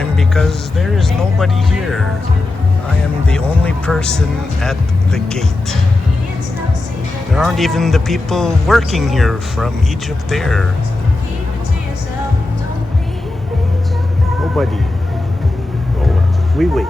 time because there is nobody here. I am the only person at the gate. There aren't even the people working here from Egypt there. Nobody. So we wait.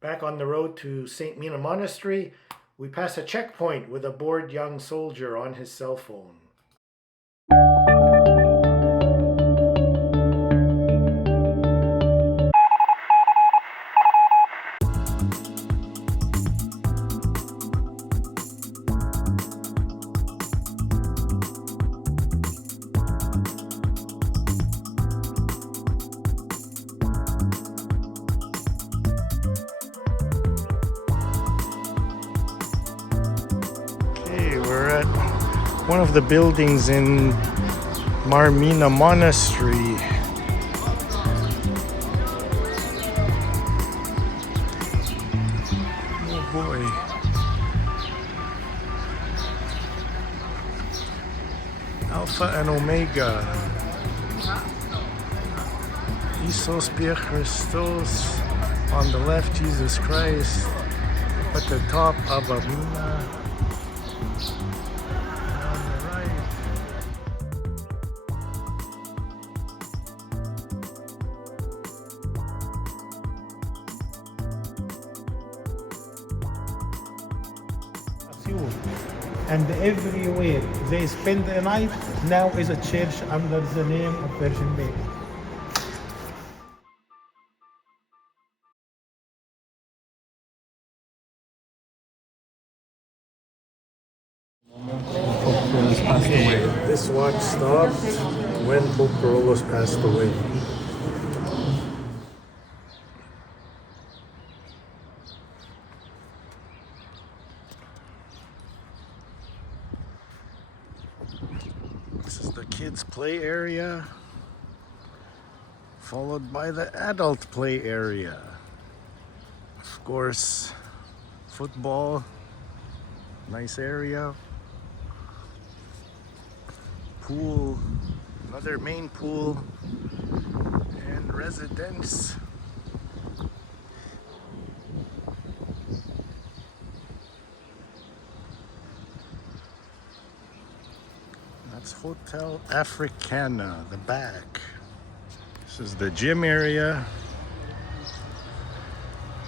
Back on the road to St. Mina Monastery, we pass a checkpoint with a bored young soldier on his cell phone. One of the buildings in Mina Monastery. Oh boy. Alpha and Omega. Isos Pierre Christos. On the left, Jesus Christ. At the top, Abba Mina. And everywhere they spend the night now is a church under the name of Virgin Mary. This watch stopped when Pope Carolus passed away. This is the kids' play area, followed by the adult play area. Of course, football, nice area. Pool, another main pool, and residence. That's Hotel Africana, the back. This is the gym area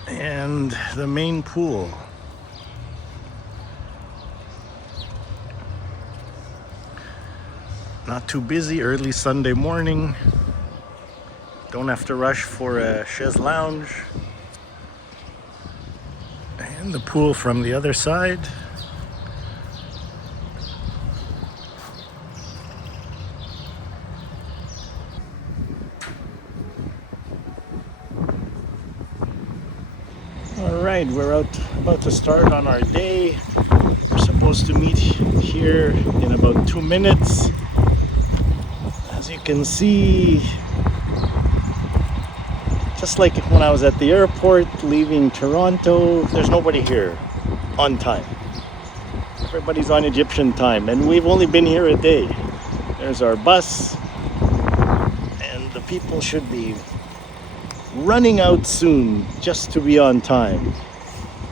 and the main pool. Not too busy, early Sunday morning. Don't have to rush for a chaise lounge. And the pool from the other side. Alright, we're about to start on our day. We're supposed to meet here in about 2 minutes. As you can see, just like when I was at the airport leaving Toronto, there's nobody here on time. Everybody's on Egyptian time, and we've only been here a day. There's our bus, and the people should be running out soon just to be on time.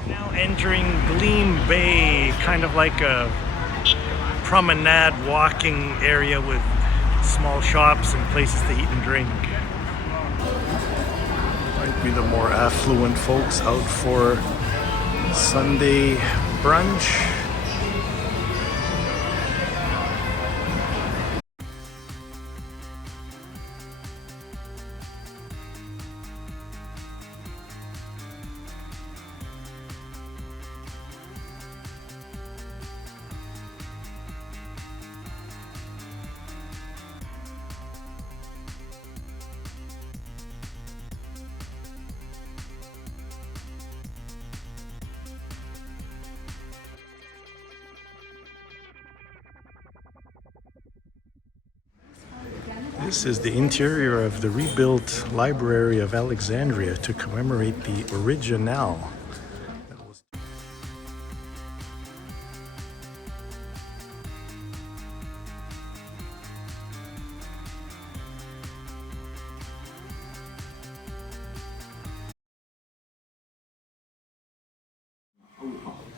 Now entering Gleam Bay, kind of like a promenade walking area with small shops and places to eat and drink. Might be the more affluent folks out for Sunday brunch. This is the interior of the rebuilt Library of Alexandria to commemorate the original.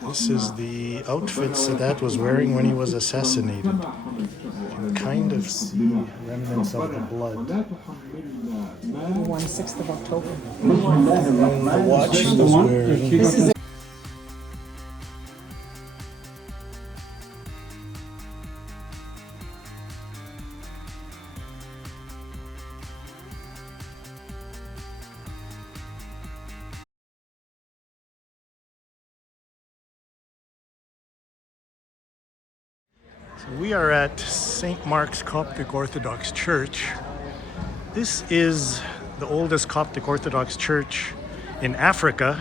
This is the outfit Sadat was wearing when he was assassinated. You can kind of see remnants of the blood. 6th of October. And the watch he was wearing. We are at St. Mark's Coptic Orthodox Church. This is the oldest Coptic Orthodox church in Africa,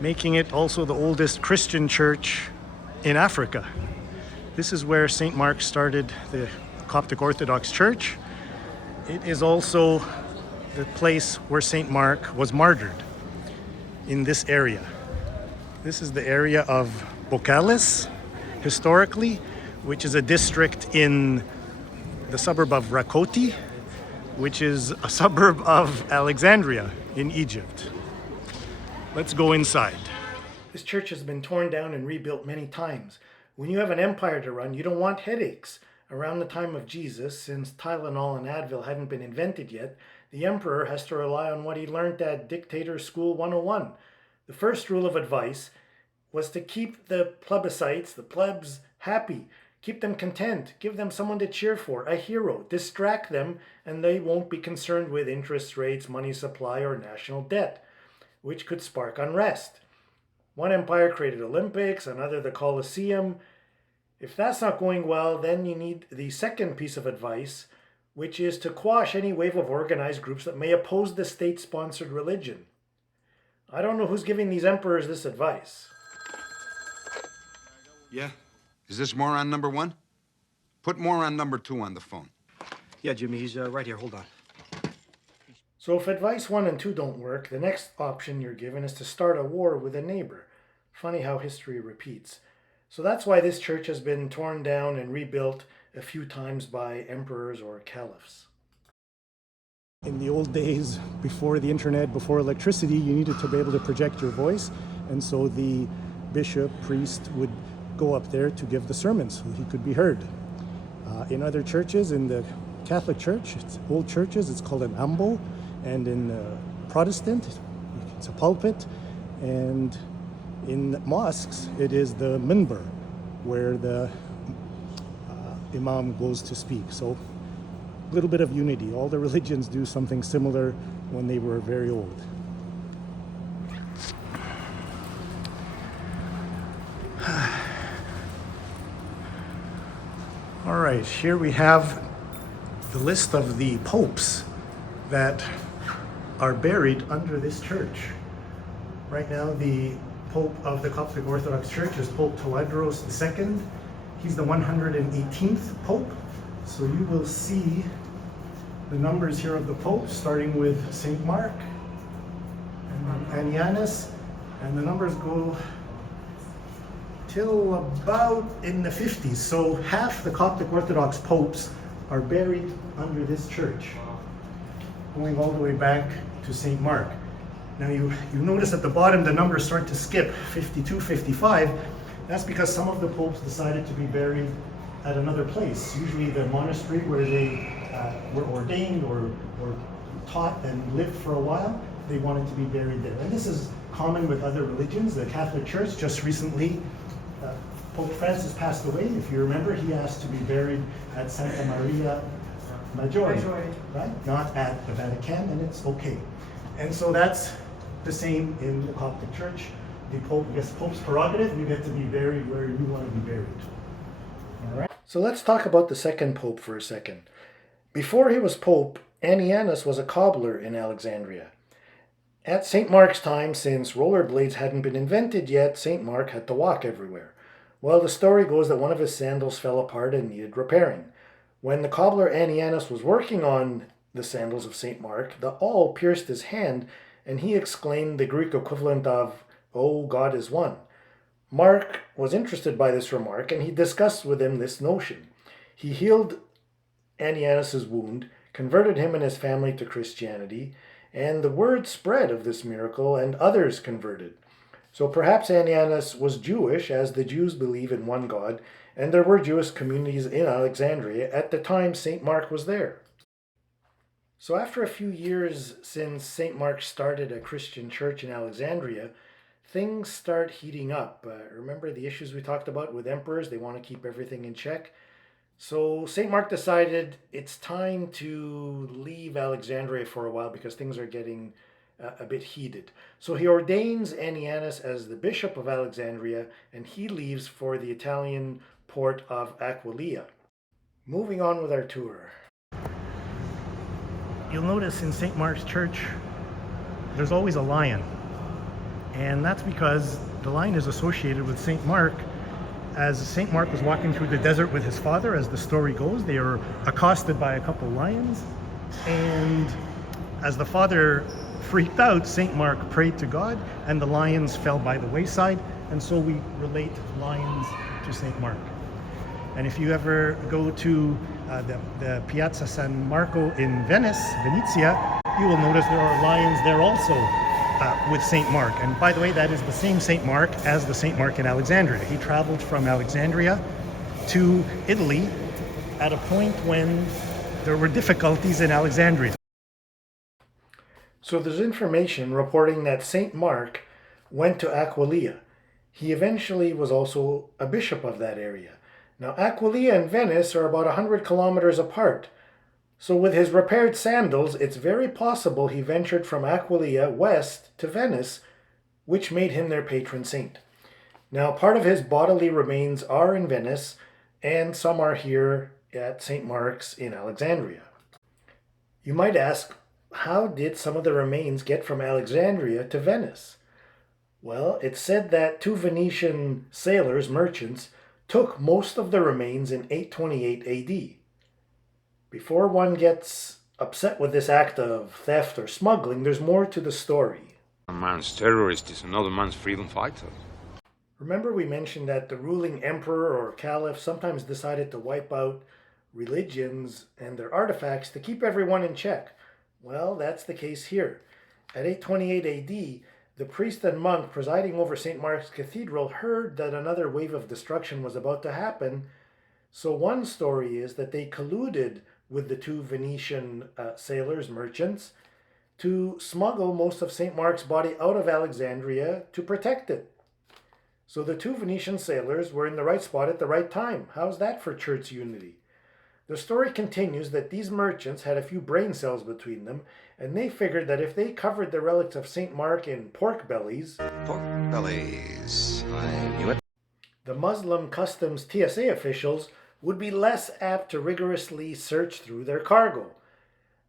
making it also the oldest Christian church in Africa. This is where St. Mark started the Coptic Orthodox Church. It is also the place where St. Mark was martyred in this area. This is the area of Bocalis, historically, which is a district in the suburb of Rakoti, which is a suburb of Alexandria in Egypt. Let's go inside. This church has been torn down and rebuilt many times. When you have an empire to run, you don't want headaches. Around the time of Jesus, since Tylenol and Advil hadn't been invented yet, the emperor has to rely on what he learned at Dictator School 101. The first rule of advice was to keep the plebiscites, the plebs, happy. Keep them content, give them someone to cheer for, a hero, distract them, and they won't be concerned with interest rates, money supply, or national debt, which could spark unrest. One empire created Olympics, another the Colosseum. If that's not going well, then you need the second piece of advice, which is to quash any wave of organized groups that may oppose the state-sponsored religion. I don't know who's giving these emperors this advice. Yeah. Is this moron number one? Put moron number two on the phone. Yeah, Jimmy, he's right here. Hold on. So if advice 1 and 2 don't work, the next option you're given is to start a war with a neighbor. Funny how history repeats. So that's why this church has been torn down and rebuilt a few times by emperors or caliphs. In the old days, before the internet, before electricity, you needed to be able to project your voice, and so the bishop, priest would go up there to give the sermon so he could be heard. In other churches, in the Catholic Church, old churches, it's called an Ombo, and in Protestant, it's a pulpit, and in mosques, it is the minbar, where the imam goes to speak. So a little bit of unity. All the religions do something similar when they were very old. All right, here we have the list of the popes that are buried under this church. Right now, the Pope of the Coptic Orthodox Church is Pope Tawadros II. He's the 118th Pope. So you will see the numbers here of the popes, starting with St. Mark and Anianus, and the numbers go till about in the 50s. So half the Coptic Orthodox popes are buried under this church, going all the way back to St. Mark. Now you notice at the bottom the numbers start to skip, 52, 55. That's because some of the popes decided to be buried at another place, usually the monastery where they were ordained or taught and lived for a while. They wanted to be buried there. And this is common with other religions. The Catholic Church just recently, Pope Francis passed away. If you remember, he asked to be buried at Santa Maria Maggiore, right? Not at the Vatican, and it's okay. And so that's the same in the Coptic Church. The Pope, I guess, Pope's prerogative, you get to be buried where you want to be buried. All right. So let's talk about the second Pope for a second. Before he was Pope, Anianus was a cobbler in Alexandria. At St. Mark's time, since rollerblades hadn't been invented yet, St. Mark had to walk everywhere. Well, the story goes that one of his sandals fell apart and needed repairing. When the cobbler Anianus was working on the sandals of St. Mark, the awl pierced his hand, and he exclaimed the Greek equivalent of, "Oh, God is one." Mark was interested by this remark, and he discussed with him this notion. He healed Anianus's wound, converted him and his family to Christianity, and the word spread of this miracle, and others converted. So perhaps Anianus was Jewish, as the Jews believe in one God, and there were Jewish communities in Alexandria at the time St. Mark was there. So after a few years since St. Mark started a Christian church in Alexandria, things start heating up. Remember the issues we talked about with emperors? They want to keep everything in check. So St. Mark decided it's time to leave Alexandria for a while because things are getting a bit heated. So he ordains Anianus as the bishop of Alexandria, and he leaves for the Italian port of Aquileia. Moving on with our tour. You'll notice in St. Mark's Church, there's always a lion. And that's because the lion is associated with St. Mark. As St. Mark was walking through the desert with his father, as the story goes, they were accosted by a couple lions. And as the father freaked out, St. Mark prayed to God, and the lions fell by the wayside. And so we relate lions to St. Mark. And if you ever go to the Piazza San Marco in Venice, Venezia, you will notice there are lions there also with St. Mark. And by the way, that is the same St. Mark as the St. Mark in Alexandria. He traveled from Alexandria to Italy at a point when there were difficulties in Alexandria. So there's information reporting that St. Mark went to Aquileia. He eventually was also a bishop of that area. Now, Aquileia and Venice are about 100 kilometers apart. So with his repaired sandals, it's very possible he ventured from Aquileia west to Venice, which made him their patron saint. Now, part of his bodily remains are in Venice, and some are here at St. Mark's in Alexandria. You might ask, how did some of the remains get from Alexandria to Venice? Well, it's said that two Venetian sailors, merchants, took most of the remains in 828 AD. Before one gets upset with this act of theft or smuggling, there's more to the story. A man's terrorist is another man's freedom fighter. Remember we mentioned that the ruling emperor or caliph sometimes decided to wipe out religions and their artifacts to keep everyone in check. Well, that's the case here. At 828 AD, the priest and monk presiding over St. Mark's Cathedral heard that another wave of destruction was about to happen. So one story is that they colluded with the two Venetian sailors, merchants, to smuggle most of St. Mark's body out of Alexandria to protect it. So the two Venetian sailors were in the right spot at the right time. How's that for church unity? The story continues that these merchants had a few brain cells between them, and they figured that if they covered the relics of St. Mark in pork bellies, I knew it. the Muslim customs TSA officials would be less apt to rigorously search through their cargo.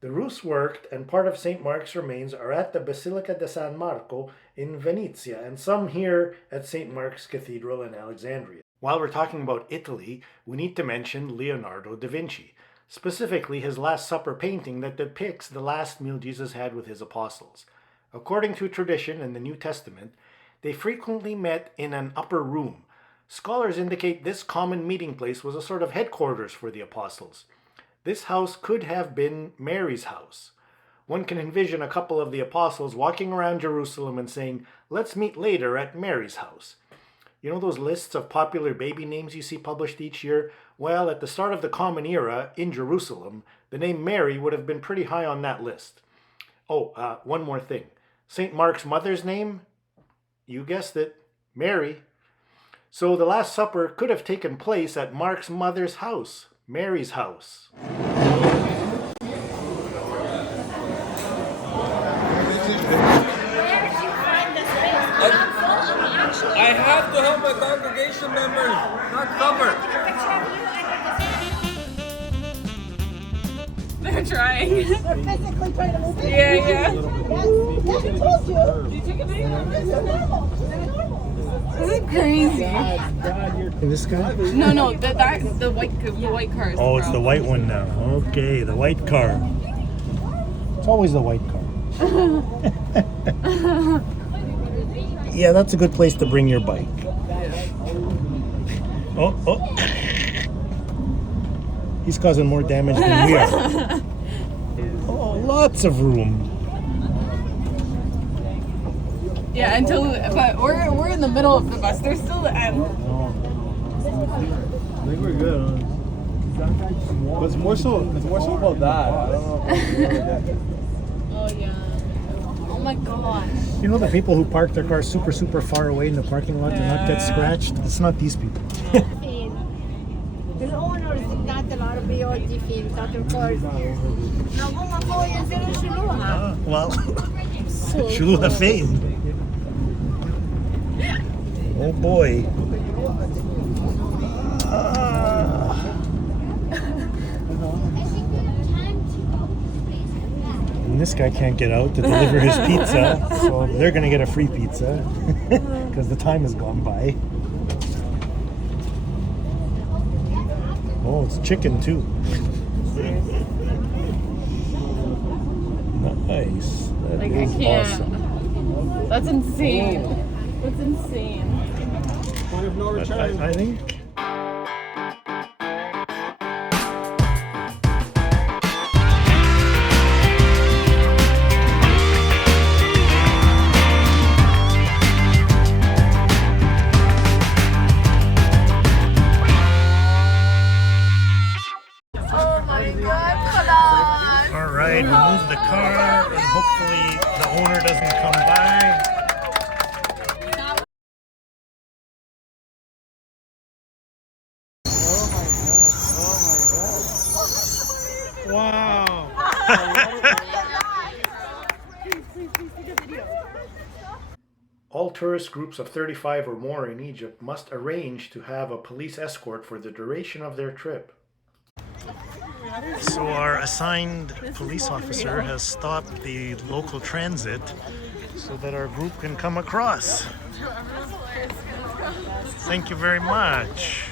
The ruse worked, and part of St. Mark's remains are at the Basilica di San Marco in Venezia, and some here at St. Mark's Cathedral in Alexandria. While we're talking about Italy, we need to mention Leonardo da Vinci, specifically his Last Supper painting that depicts the last meal Jesus had with his apostles. According to tradition in the New Testament, they frequently met in an upper room. Scholars indicate this common meeting place was a sort of headquarters for the apostles. This house could have been Mary's house. One can envision a couple of the apostles walking around Jerusalem and saying, "Let's meet later at Mary's house." You know those lists of popular baby names you see published each year? Well, at the start of the Common Era in Jerusalem, the name Mary would have been pretty high on that list. Oh, one more thing. St. Mark's mother's name? You guessed it, Mary. So the Last Supper could have taken place at Mark's mother's house, Mary's house. I have to help my congregation members, not cover. They're trying. They're physically trying to move it. Yeah. Yes, I told you. Do you take a video? This is normal. This is normal. This is crazy. And this guy? No, that's the white car. Is Oh, it's the white one now. Okay, the white car. It's always the white car. Yeah, that's a good place to bring your bike. Oh. He's causing more damage than we are. Oh, lots of room. Yeah, but we're in the middle of the bus. There's still the end. I think we're good. Huh? It's more so about that. I don't know if Oh yeah. Oh my gosh. You know the people who park their cars super far away in the parking lot to not get scratched? It's not these people. The owner is not allowed to be all different, not of course. No, mga po yan sila shuluha. Well, Shuluha fame. Oh boy. And this guy can't get out to deliver his pizza, so they're gonna get a free pizza because the time has gone by. Oh, it's chicken too. Nice. That Like is I can't. awesome. That's insane. That's insane. I think. Oh my God, Kalas! All right, we'll move the car, and hopefully the owner doesn't come by. Wow. All tourist groups of 35 or more in Egypt must arrange to have a police escort for the duration of their trip. So our assigned police officer has stopped the local transit so that our group can come across. Thank you very much.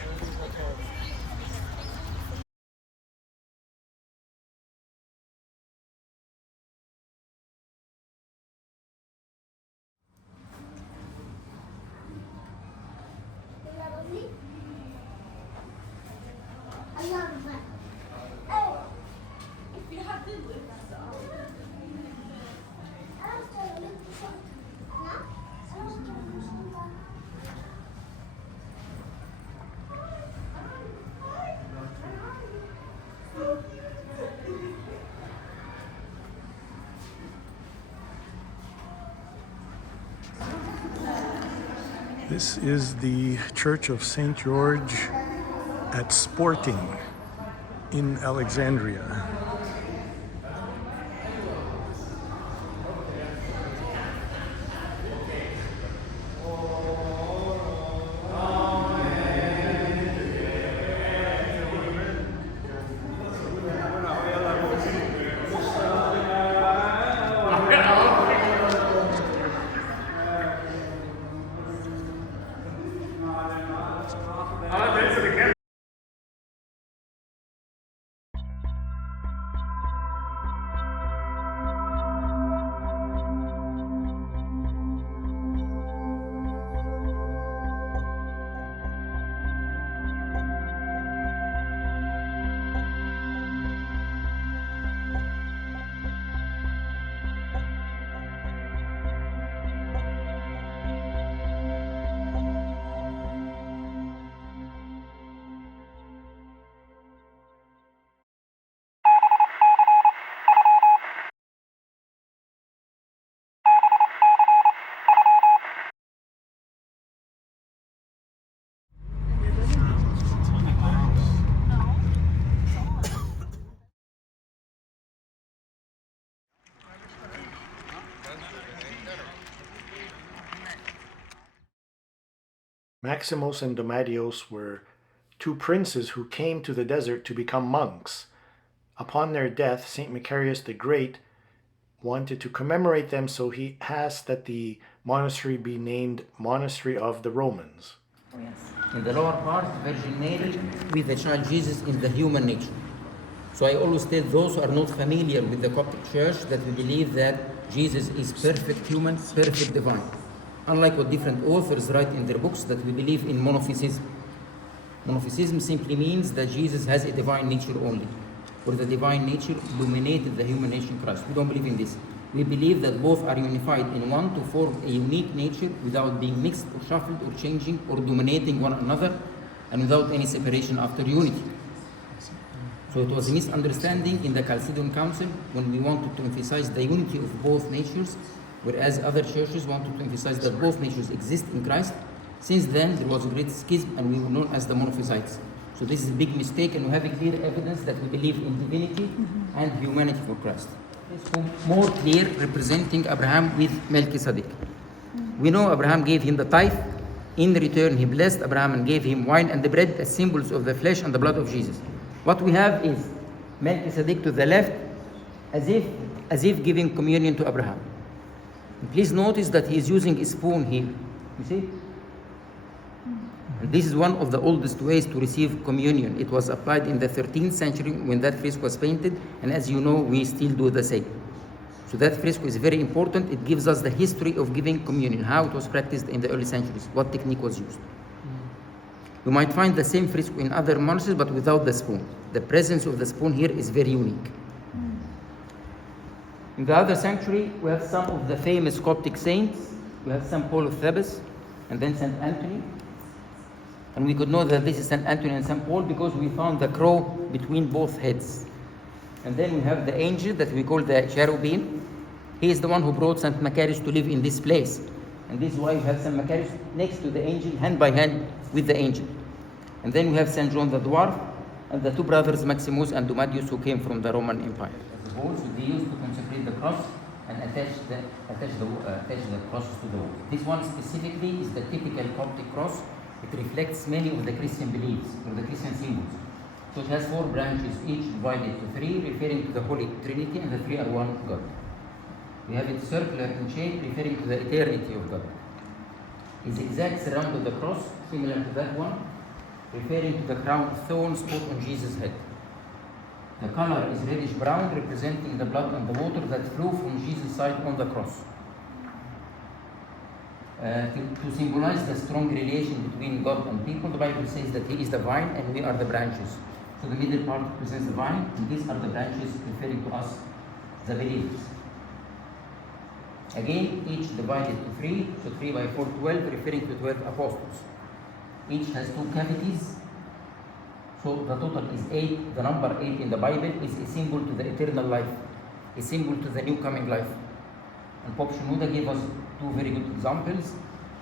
This is the Church of St. George at Sporting in Alexandria. Maximus and Domadios were two princes who came to the desert to become monks. Upon their death, St. Macarius the Great wanted to commemorate them, so he asked that the monastery be named Monastery of the Romans. Oh, yes. In the lower part, Virgin Mary with the child Jesus in the human nature. So I always tell those who are not familiar with the Coptic Church that we believe that Jesus is perfect human, perfect divine. Unlike what different authors write in their books, that we believe in monophysism. Monophysism simply means that Jesus has a divine nature only, or the divine nature dominated the human nature in Christ. We don't believe in this. We believe that both are unified in one to form a unique nature without being mixed or shuffled or changing or dominating one another, and without any separation after unity. So it was a misunderstanding in the Chalcedon Council when we wanted to emphasize the unity of both natures, whereas other churches wanted to emphasize that both natures exist in Christ. Since then, there was a great schism, and we were known as the Monophysites. So this is a big mistake, and we have a clear evidence that we believe in divinity and humanity for Christ. More clear, representing Abraham with Melchizedek. We know Abraham gave him the tithe. In return, he blessed Abraham and gave him wine and the bread as symbols of the flesh and the blood of Jesus. What we have is Melchizedek to the left, as if giving communion to Abraham. And please notice that he is using a spoon here. You see? And this is one of the oldest ways to receive communion. It was applied in the 13th century when that fresco was painted, and as you know, we still do the same. So that fresco is very important. It gives us the history of giving communion, how it was practiced in the early centuries, what technique was used. You might find the same fresco in other monasteries, but without the spoon. The presence of the spoon here is very unique. In the other sanctuary, we have some of the famous Coptic saints. We have St. Paul of Thebes, and then St. Anthony. And we could know that this is St. Anthony and St. Paul because we found the crow between both heads. And then we have the angel that we call the cherubim. He is the one who brought St. Macarius to live in this place. And this is why we have St. Macarius next to the angel, hand by hand with the angel. And then we have St. John the Dwarf and the two brothers Maximus and Domadius who came from the Roman Empire. The balls would be used to consecrate the cross and attach the crosses to the wall. This one specifically is the typical Coptic cross. It reflects many of the Christian beliefs or the Christian symbols. So it has 4 branches, each divided to 3, referring to the Holy Trinity, and the 3 are one God. We have it circular in shape, referring to the eternity of God. It's exact surround of the cross, similar to that one, referring to the crown of thorns put on Jesus' head. The color is reddish brown, representing the blood and the water that flew from Jesus' side on the cross. To symbolize the strong relation between God and people, the Bible says that He is the vine and we are the branches. So the middle part represents the vine, and these are the branches referring to us, the believers. Again, each divided to 3, so 3 by 4, 12, referring to 12 apostles. Each has 2 cavities, so the total is 8. The number 8 in the Bible is a symbol to the eternal life, a symbol to the new coming life. And Pope Shenouda gave us 2 very good examples.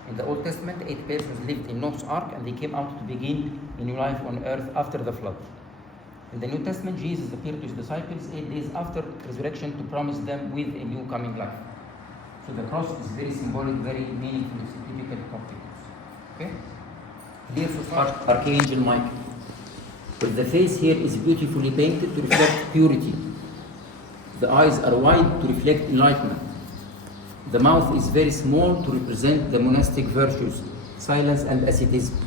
In the Old Testament, 8 persons lived in Noah's Ark and they came out to begin a new life on earth after the flood. In the New Testament, Jesus appeared to His disciples 8 days after resurrection to promise them with a new coming life. So the cross is very symbolic, very meaningful, it's a typical Coptic cross. Okay? Here so far, Archangel Michael. But the face here is beautifully painted to reflect purity. The eyes are wide to reflect enlightenment. The mouth is very small to represent the monastic virtues, silence and asceticism.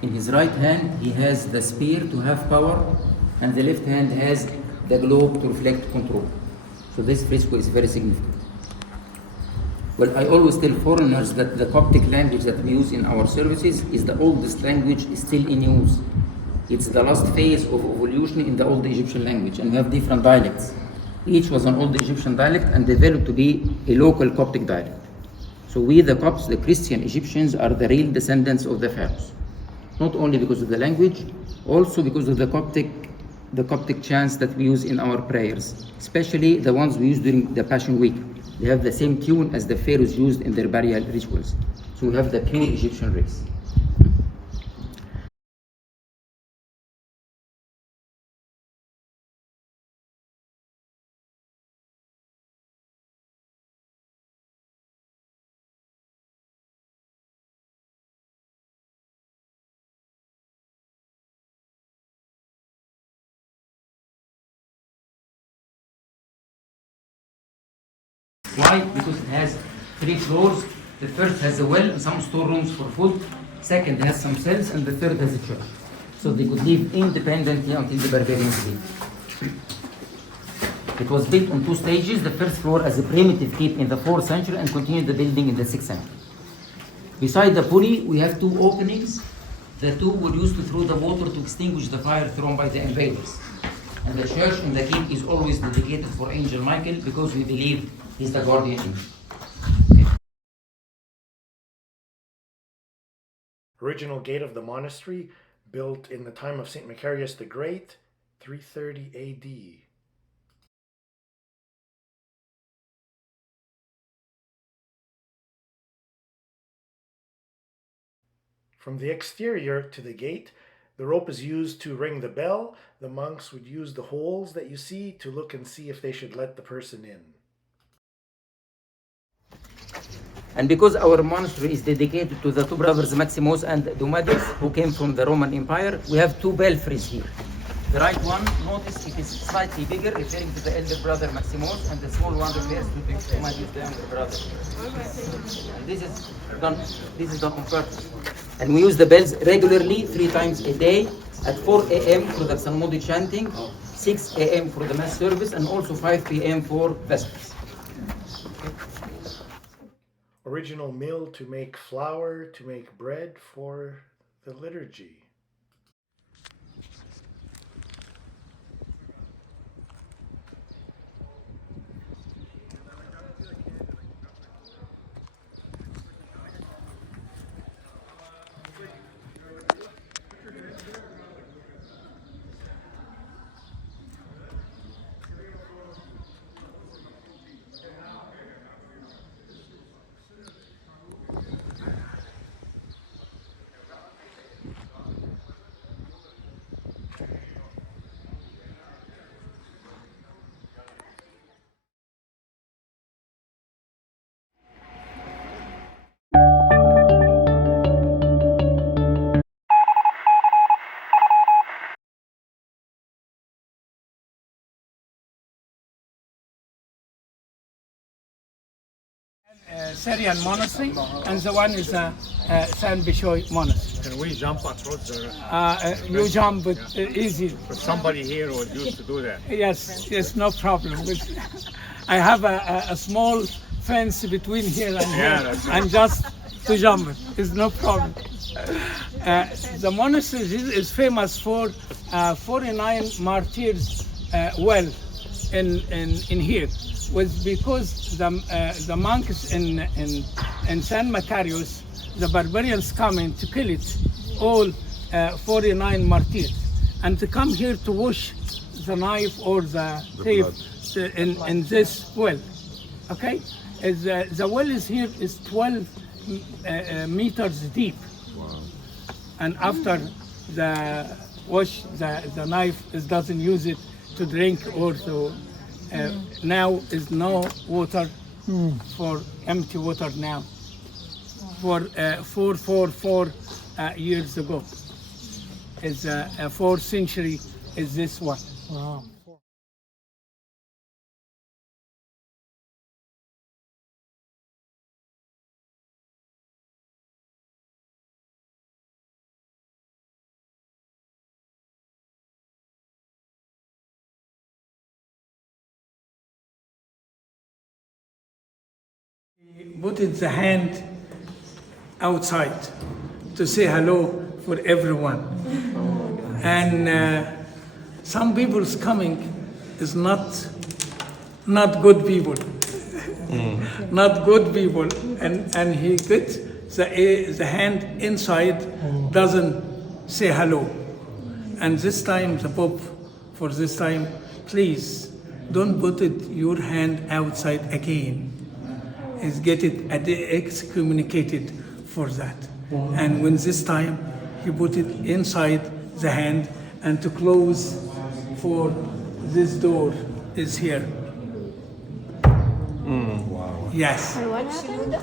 In his right hand, he has the spear to have power, and the left hand has the globe to reflect control. So this fresco is very significant. Well, I always tell foreigners that the Coptic language that we use in our services is the oldest language still in use. It's the last phase of evolution in the old Egyptian language, and we have different dialects. Each was an old Egyptian dialect and developed to be a local Coptic dialect. So we, the Copts, the Christian Egyptians, are the real descendants of the pharaohs. Not only because of the language, also because of the Coptic chants that we use in our prayers, especially the ones we use during the Passion Week. They have the same tune as the pharaohs used in their burial rituals. So we have the pure Egyptian race. Why? Because it has 3 floors. The first has a well and some storerooms for food. Second has some cells, and the third has a church. So they could live independently until the barbarians came. It was built on 2 stages. The first floor as a primitive keep in the 4th century and continued the building in the 6th century. Beside the pulley, we have 2 openings. The 2 were used to throw the water to extinguish the fire thrown by the invaders. And the church in the keep is always dedicated for Angel Michael because we believe he's the guardian angel. Original gate of the monastery, built in the time of St. Macarius the Great, 330 AD. From the exterior to the gate, the rope is used to ring the bell. The monks would use the holes that you see to look and see if they should let the person in. And because our monastery is dedicated to the 2 brothers Maximus and Domadius, who came from the Roman Empire, we have 2 belfries here. The right one, notice it is slightly bigger, referring to the elder brother Maximus, and the small one refers to Domadius, the younger brother. And this is done on purpose. And we use the bells regularly 3 times a day, at 4 a.m. for the psalmodic chanting, 6 a.m. for the mass service, and also 5 p.m. for vespers. Original mill to make flour, to make bread for the liturgy. Syrian monastery, and the one is San Pishoy monastery. Can we jump across the... You jump, but easy. But somebody here would used to do that. Yes, no problem. I have a small fence between here and here, and just to jump it. It's no problem. The monastery is famous for 49 martyrs well in here. Was because the monks in San Macarius, the barbarians coming to kill it, all 49 martyrs, and to come here to wash the knife or the thief in this well. Okay, the well is here is 12 meters deep. Wow. And after the wash, the knife doesn't use it to drink or to. Now is no water for empty water now. For 444 years ago, is 4th century is this one. Wow. He put the hand outside to say hello for everyone. And some people's coming is not good people. Not good people. And he put the hand inside, doesn't say hello. And this time, the Pope, for this time, please don't put your hand outside again. Is get it excommunicated for that. And when this time he put it inside the hand and to close for this door is here. Wow. Yes. And what happened?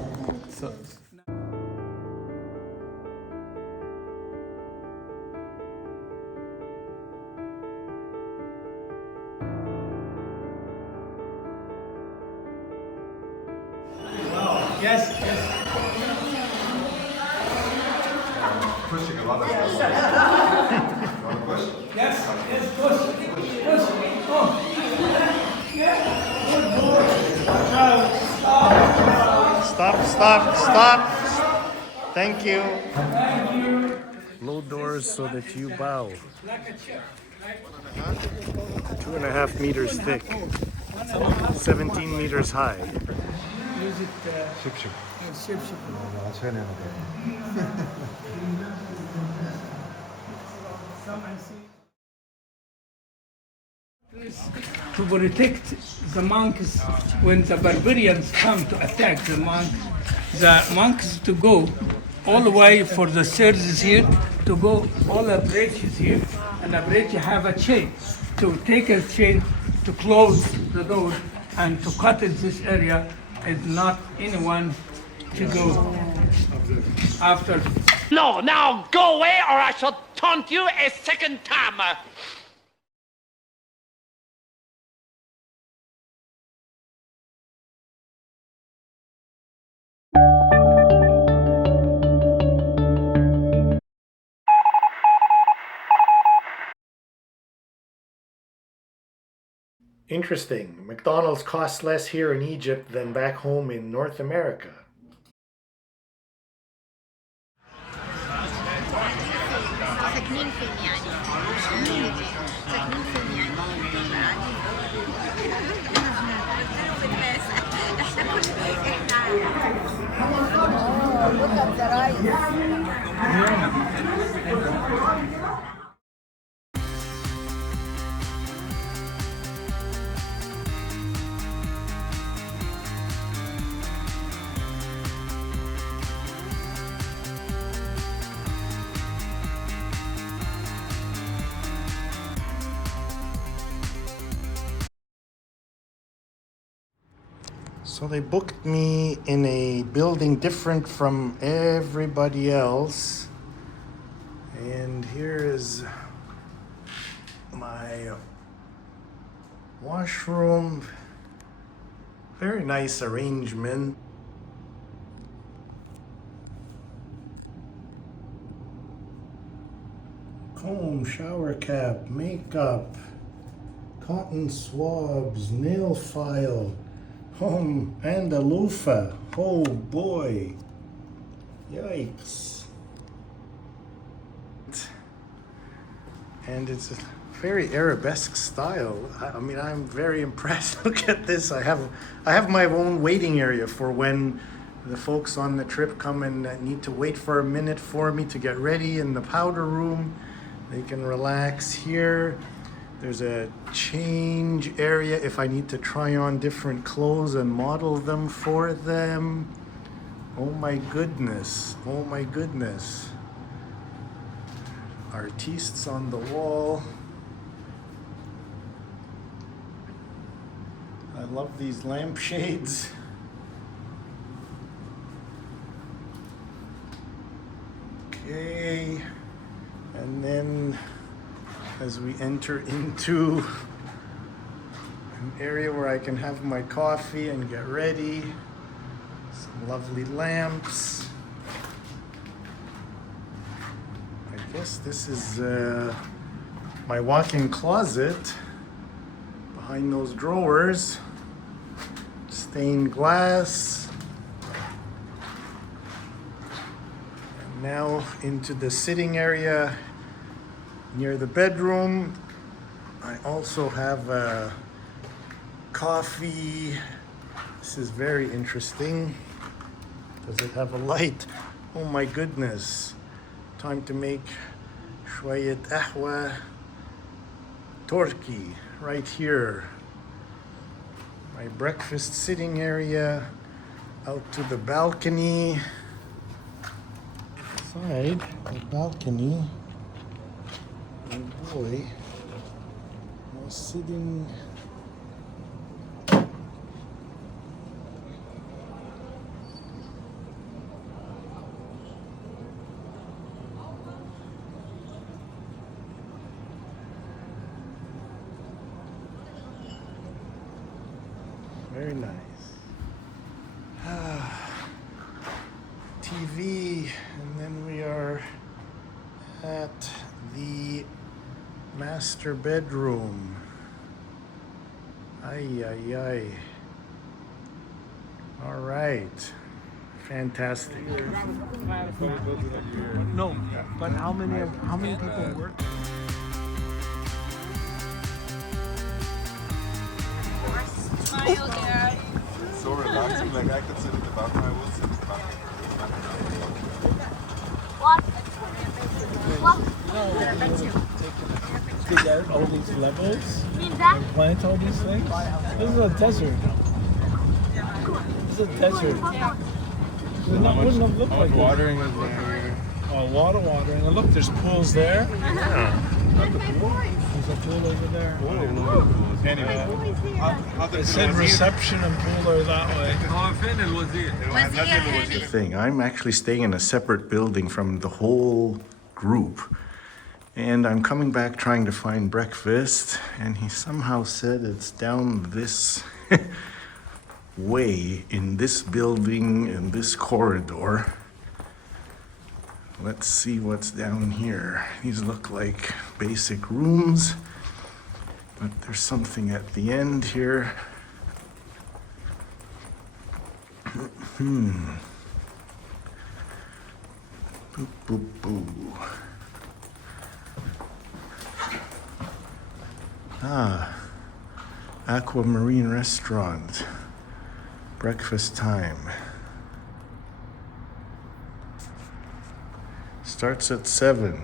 Yes. Pushing a lot of Yes, push. Oh. Stop. Thank you. Low doors so that you bow. 2.5 meters thick, 17 meters high. Use it. To protect the monks when the barbarians come to attack the monks to go all the way for the Sergius here, to go all the bridges here, and the bridge have a chain, to take a chain to close the door and to cut in this area, and not anyone to go after. No, now go away or I shall taunt you a second time. Interesting. McDonald's costs less here in Egypt than back home in North America. Look at the rice. So they booked me in a building different from everybody else. And here is my washroom. Very nice arrangement. Comb, shower cap, makeup, cotton swabs, nail file. And a loofah. Oh boy. Yikes. And it's a very Arabesque style. I mean, I'm very impressed. Look at this. I have my own waiting area for when the folks on the trip come and need to wait for a minute for me to get ready in the powder room. They can relax here. There's a change area if I need to try on different clothes and model them for them. Oh my goodness. Oh my goodness. Artistes on the wall. I love these lampshades. Okay. And then as we enter into an area where I can have my coffee and get ready. Some lovely lamps. I guess this is my walk-in closet. Behind those drawers. Stained glass. And now into the sitting area near the bedroom. I also have a coffee. This is very interesting. Does it have a light? Oh my goodness. Time to make shwayet ahwa Turkey right here. My breakfast sitting area. Out to the balcony. Inside the balcony. Oh boy, I was sitting. Very nice. TV, and then we are at the master bedroom. Ay, ay, ay. All right. Fantastic. No, but how many people work? Smile, Dad. It's so relaxing. Like I could sit at the balcony. I will sit at the balcony. Take out all these levels, plant all these things. This is a desert. This is a desert. Wouldn't look like watering is there. Oh, water watering. And look, there's pools there. There's a pool over there. Anyway, it said reception and pool are that way. Thing. I'm actually staying in a separate building from the whole group. And I'm coming back trying to find breakfast, and he somehow said it's down this way in this building, in this corridor. Let's see what's down here. These look like basic rooms, but there's something at the end here. Boop, boop, boo. Aquamarine Restaurant. Breakfast time. Starts at 7.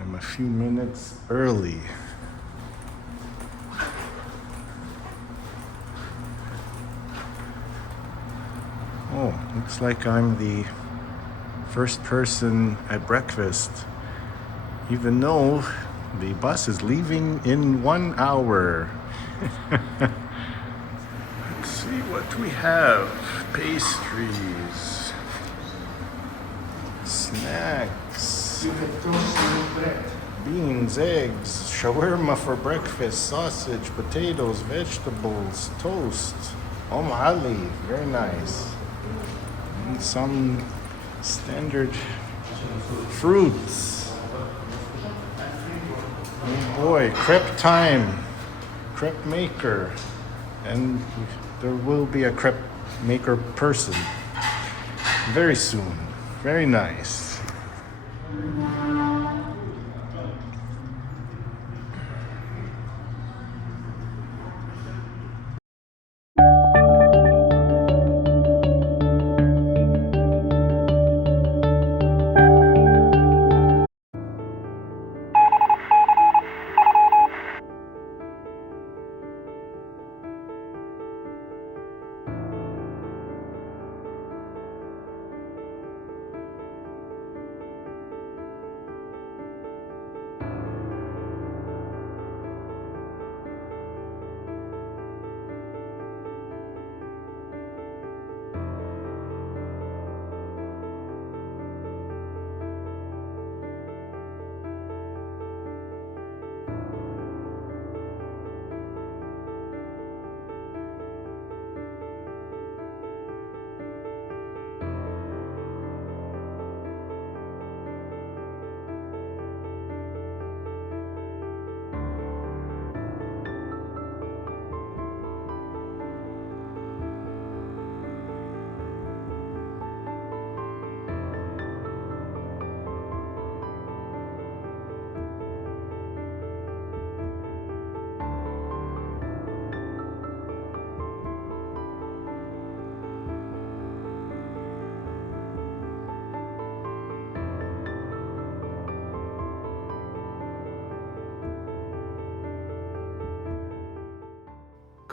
I'm a few minutes early. Oh, looks like I'm the first person at breakfast, even though the bus is leaving in 1 hour. Let's see what we have. Pastries, snacks, beans, eggs, shawarma for breakfast, sausage, potatoes, vegetables, toast, ali, very nice. And some standard fruits. Oh boy, crepe time, crepe maker, and there will be a crepe maker person very soon. Very nice.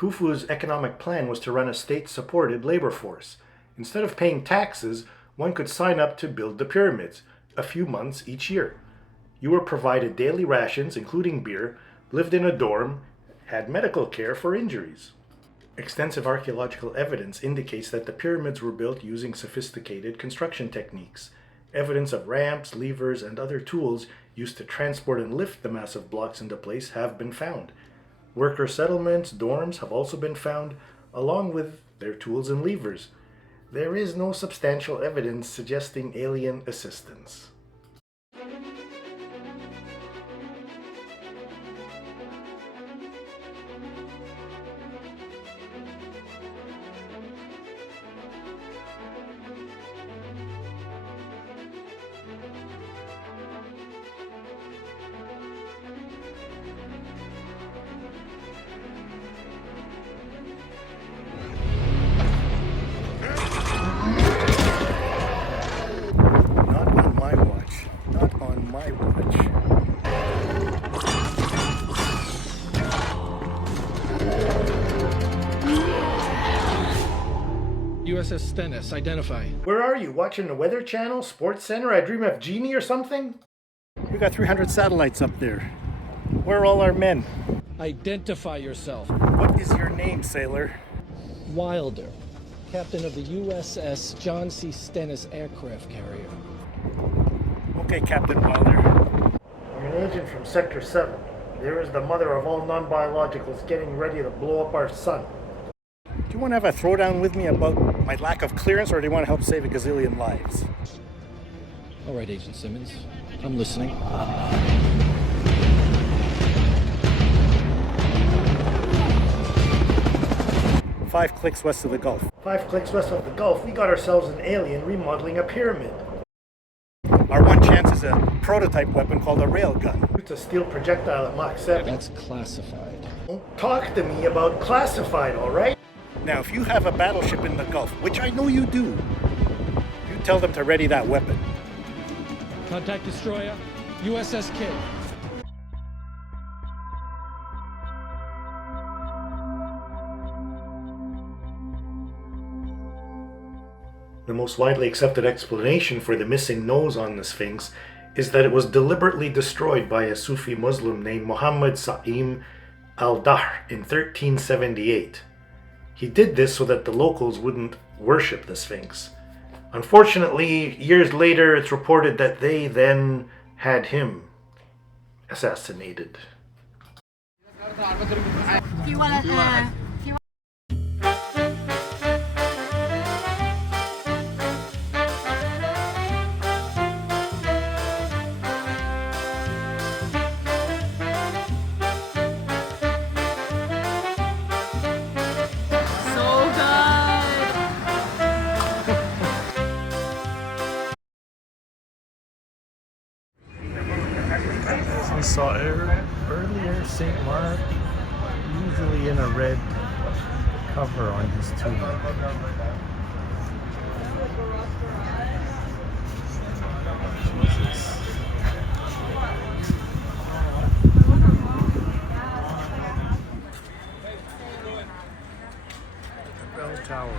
Khufu's economic plan was to run a state-supported labor force. Instead of paying taxes, one could sign up to build the pyramids, a few months each year. You were provided daily rations, including beer, lived in a dorm, had medical care for injuries. Extensive archaeological evidence indicates that the pyramids were built using sophisticated construction techniques. Evidence of ramps, levers, and other tools used to transport and lift the massive blocks into place have been found. Worker settlements, dorms have also been found, along with their tools and levers. there is no substantial evidence suggesting alien assistance. USS Stennis, identify. Where are you? Watching the Weather Channel, Sports Center, I Dream of Genie or something? We got 300 satellites up there. Where are all our men? Identify yourself. What is your name, sailor? Wilder, captain of the USS John C. Stennis aircraft carrier. Okay, Captain Wilder. I'm an agent from Sector 7. There is the mother of all non-biologicals getting ready to blow up our sun. Do you want to have a throwdown with me about my lack of clearance, or do you want to help save a gazillion lives? All right, Agent Simmons. I'm listening. 5 clicks west of the Gulf. 5 clicks west of the Gulf, we got ourselves an alien remodeling a pyramid. Our one chance is a prototype weapon called a railgun. It's a steel projectile at Mach 7. That's classified. Don't talk to me about classified, all right? Now, if you have a battleship in the Gulf, which I know you do, you tell them to ready that weapon. Contact destroyer, USS King. The most widely accepted explanation for the missing nose on the Sphinx is that it was deliberately destroyed by a Sufi Muslim named Muhammad Sa'im al-Dahr in 1378. He did this so that the locals wouldn't worship the Sphinx. Unfortunately, years later, it's reported that they then had him assassinated. We saw earlier St. Mark, usually in a red cover on his tomb. Jesus. The bell tower.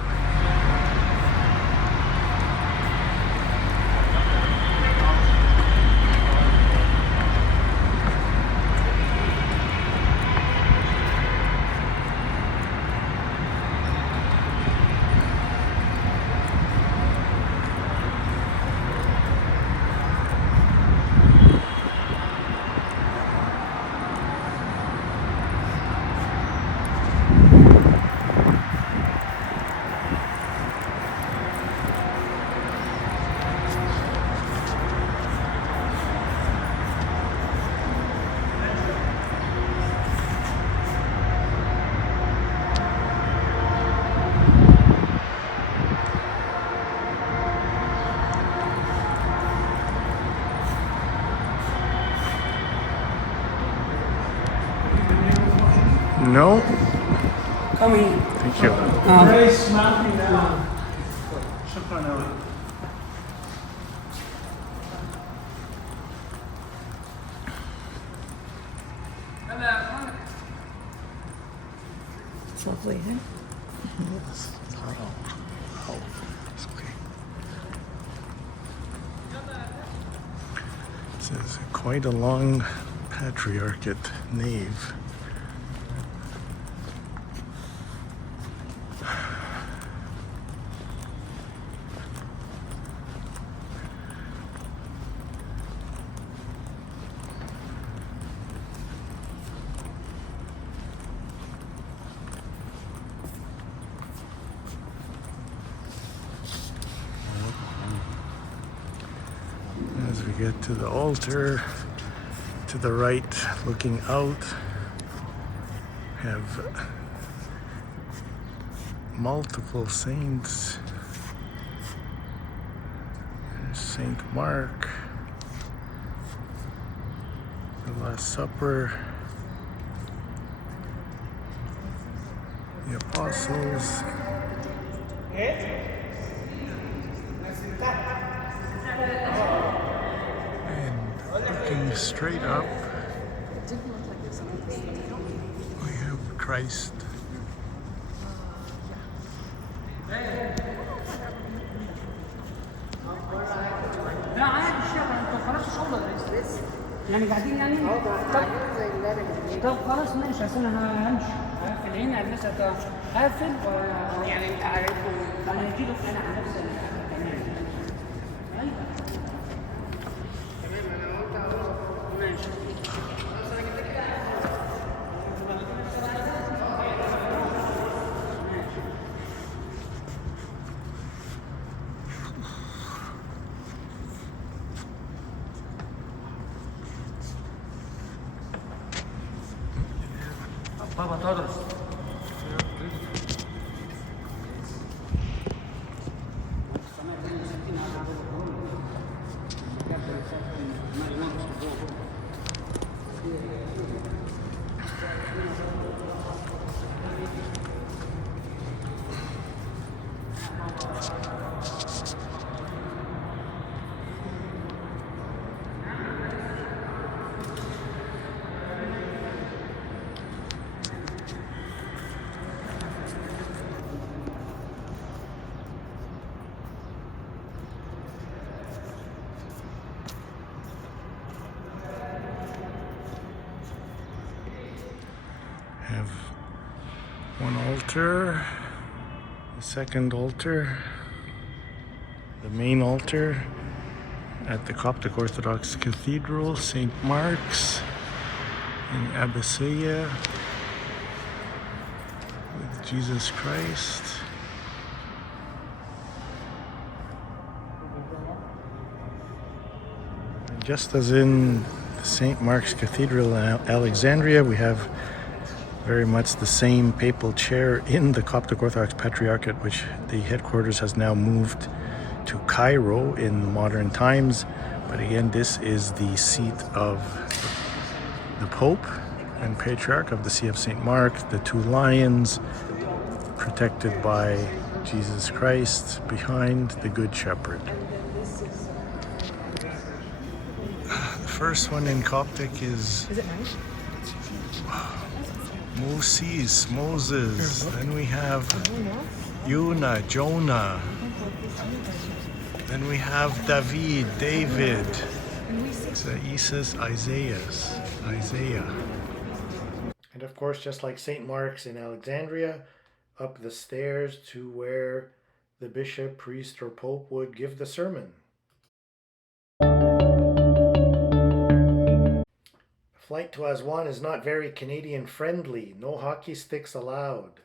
No. Come in. Thank you. Very smartly now. It's lovely, eh? Yes, it's hot. Oh, it's okay. It says quite a long Patriarchate nave. we get to the altar, to the right, looking out, have multiple saints. There's Saint Mark, the Last Supper, the Apostles. And looking straight up, we have Christ. يعني قاعدين يعني طب خلاص ماشي عشان انا همشي هقفل هنا الناس هقفل يعني انت عارف انا هجي لك انا على نفس بابا تدرس Have one altar, the second altar, the main altar at the Coptic Orthodox Cathedral, St. Mark's in Abbasia with Jesus Christ. And just as in St. Mark's Cathedral in Alexandria, we have very much the same papal chair in the Coptic Orthodox Patriarchate, which the headquarters has now moved to Cairo in modern times. But again, this is the seat of the Pope and Patriarch of the See of St. Mark, the two lions protected by Jesus Christ behind the Good Shepherd. The first one in Coptic is Is it nice? Moses. Then we have Yuna, Jonah. Then we have David. Isaiah. And of course, just like St. Mark's in Alexandria, up the stairs to where the bishop, priest, or pope would give the sermon. Flight to Aswan is not very Canadian friendly. No hockey sticks allowed.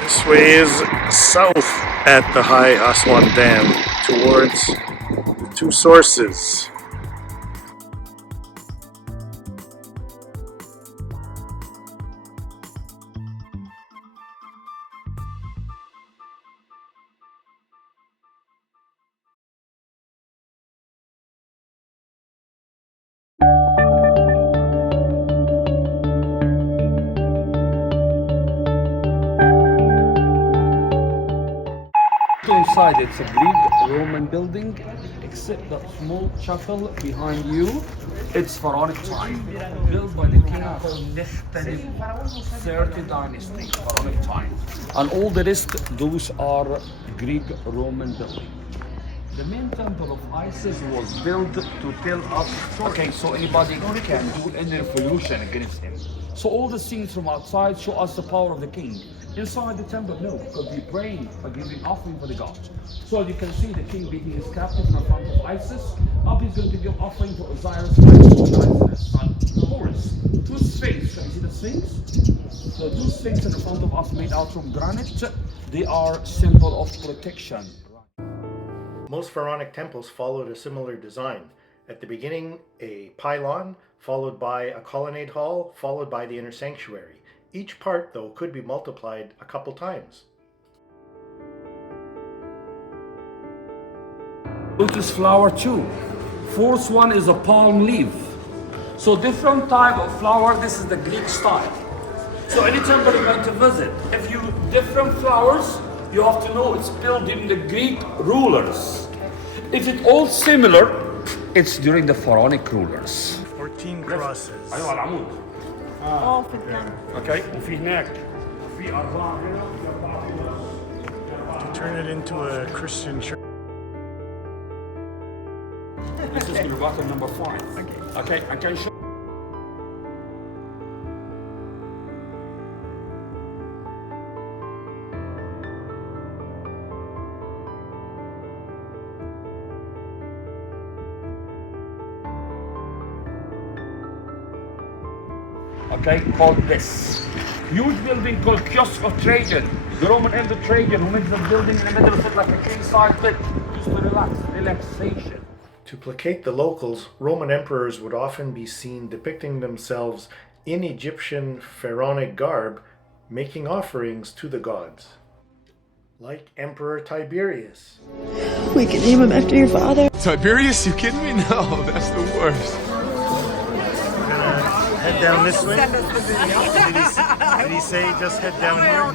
This way is south at the High Aswan Dam towards the two sources. Inside, it's a Greek-Roman building, except that small chapel behind you, it's Pharaonic time, built by the king called Nasr, 30th dynasty, Pharaonic time. And all the rest, those are Greek-Roman buildings. The main temple of Isis was built to tell us, okay, so anybody can do any revolution against him. So all the scenes from outside show us the power of the king. Inside the temple, no, because we praying by giving offering for the gods. So you can see the king beating his captive in front of Isis. Up he's going to give offering to Osiris, and his son Maurice. Two sphinx. Can you see the sphinx? So two sphinx in front of us made out from granite. They are symbol of protection. Most pharaonic temples followed a similar design. At the beginning, a pylon, followed by a colonnade hall, followed by the inner sanctuary. Each part, though, could be multiplied a couple times. Lotus flower too. Fourth one is a palm leaf. So different type of flower. This is the Greek style. So any temple you want to visit, if you different flowers, you have to know it's built in the Greek rulers. If it's all similar, it's during the Pharaonic rulers. 14 crosses. أيوة العمود. Okay. وفي هناك في أربعة هنا. To turn it into a Christian church. This is your bottle number 5. Okay, I can show. Okay, called this. Huge building called Kiosk of Trajan. The Roman Emperor Trajan who made the building in the middle of it like a king-size bed, just to relaxation. To placate the locals, Roman emperors would often be seen depicting themselves in Egyptian pharaonic garb, making offerings to the gods. Like Emperor Tiberius. We can name him after your father. Tiberius, you kidding me? No, that's the worst. Head down this way. Did he say just head down here?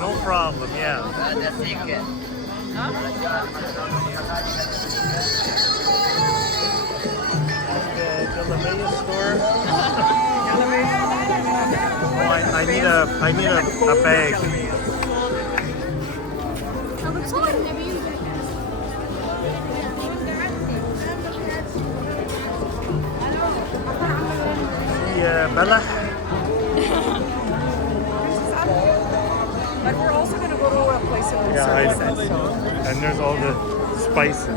No problem, yeah. Oh, I need a bag. Bella? But we're also going to go to a place in Yeah, and there's all the spices.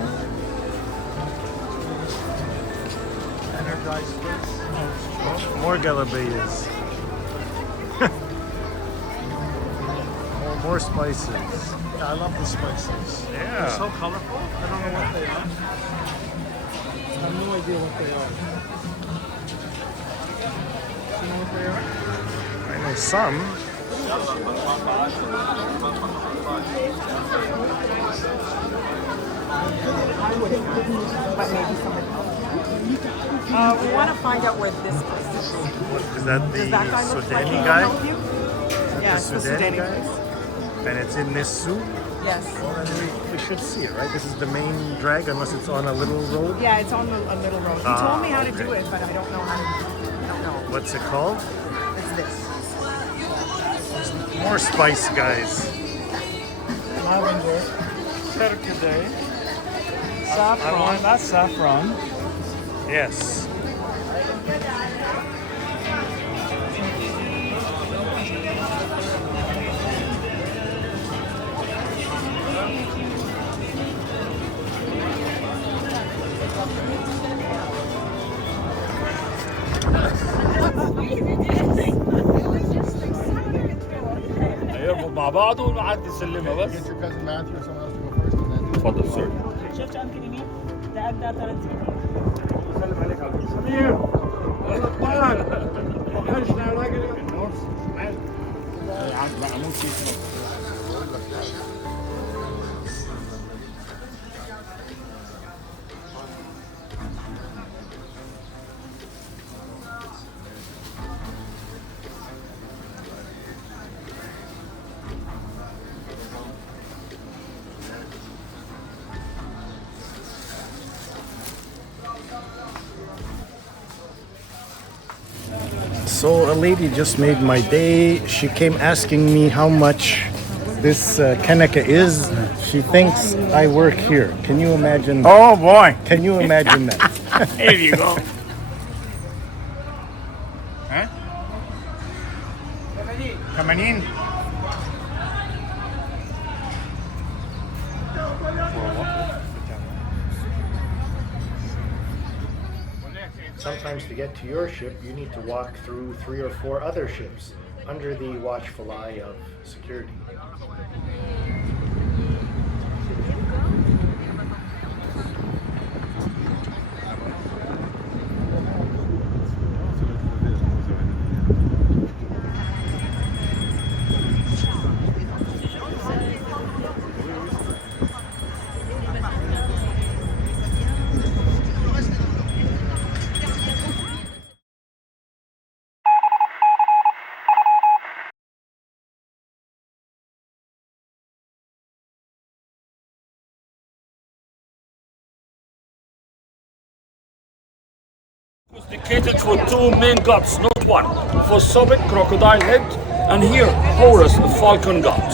Energized place. More galabayas. more spices. Yeah, I love the spices. They're Yeah. so colorful. I don't know what they are. I have no idea what they are. You know what they are? I know some. But maybe somebody else. We want to find out where this place is. What, is that the Does that guy look like Sudani he'll guy? help you? Yeah, it's the Sudani place. And it's in this soup? Yes. Well, then we should see it, right? This is the main drag, unless it's on a little road? Yeah, it's on a little road. He told me how to do it, but I don't know how to do it. I don't know. What's it called? It's this. More spice, guys. Lavender. Perkade. Saffron. That's saffron. Yes. مع بعض ونعدي السلمة بس. اتفضل سوري. شفت أنت يمين؟ ده أبدأ 30. سلم عليك على الكرسي. So a lady just made my day. She came asking me how much this Kanaka is. She thinks I work here. Can you imagine? Oh boy! Can you imagine that? Here you go. Huh? sometimes to get to your ship, you need to walk through 3 or 4 other ships under the watchful eye of security. It was dedicated for 2 main gods, not one. For Sobek, crocodile head, and here, Horus, the falcon god.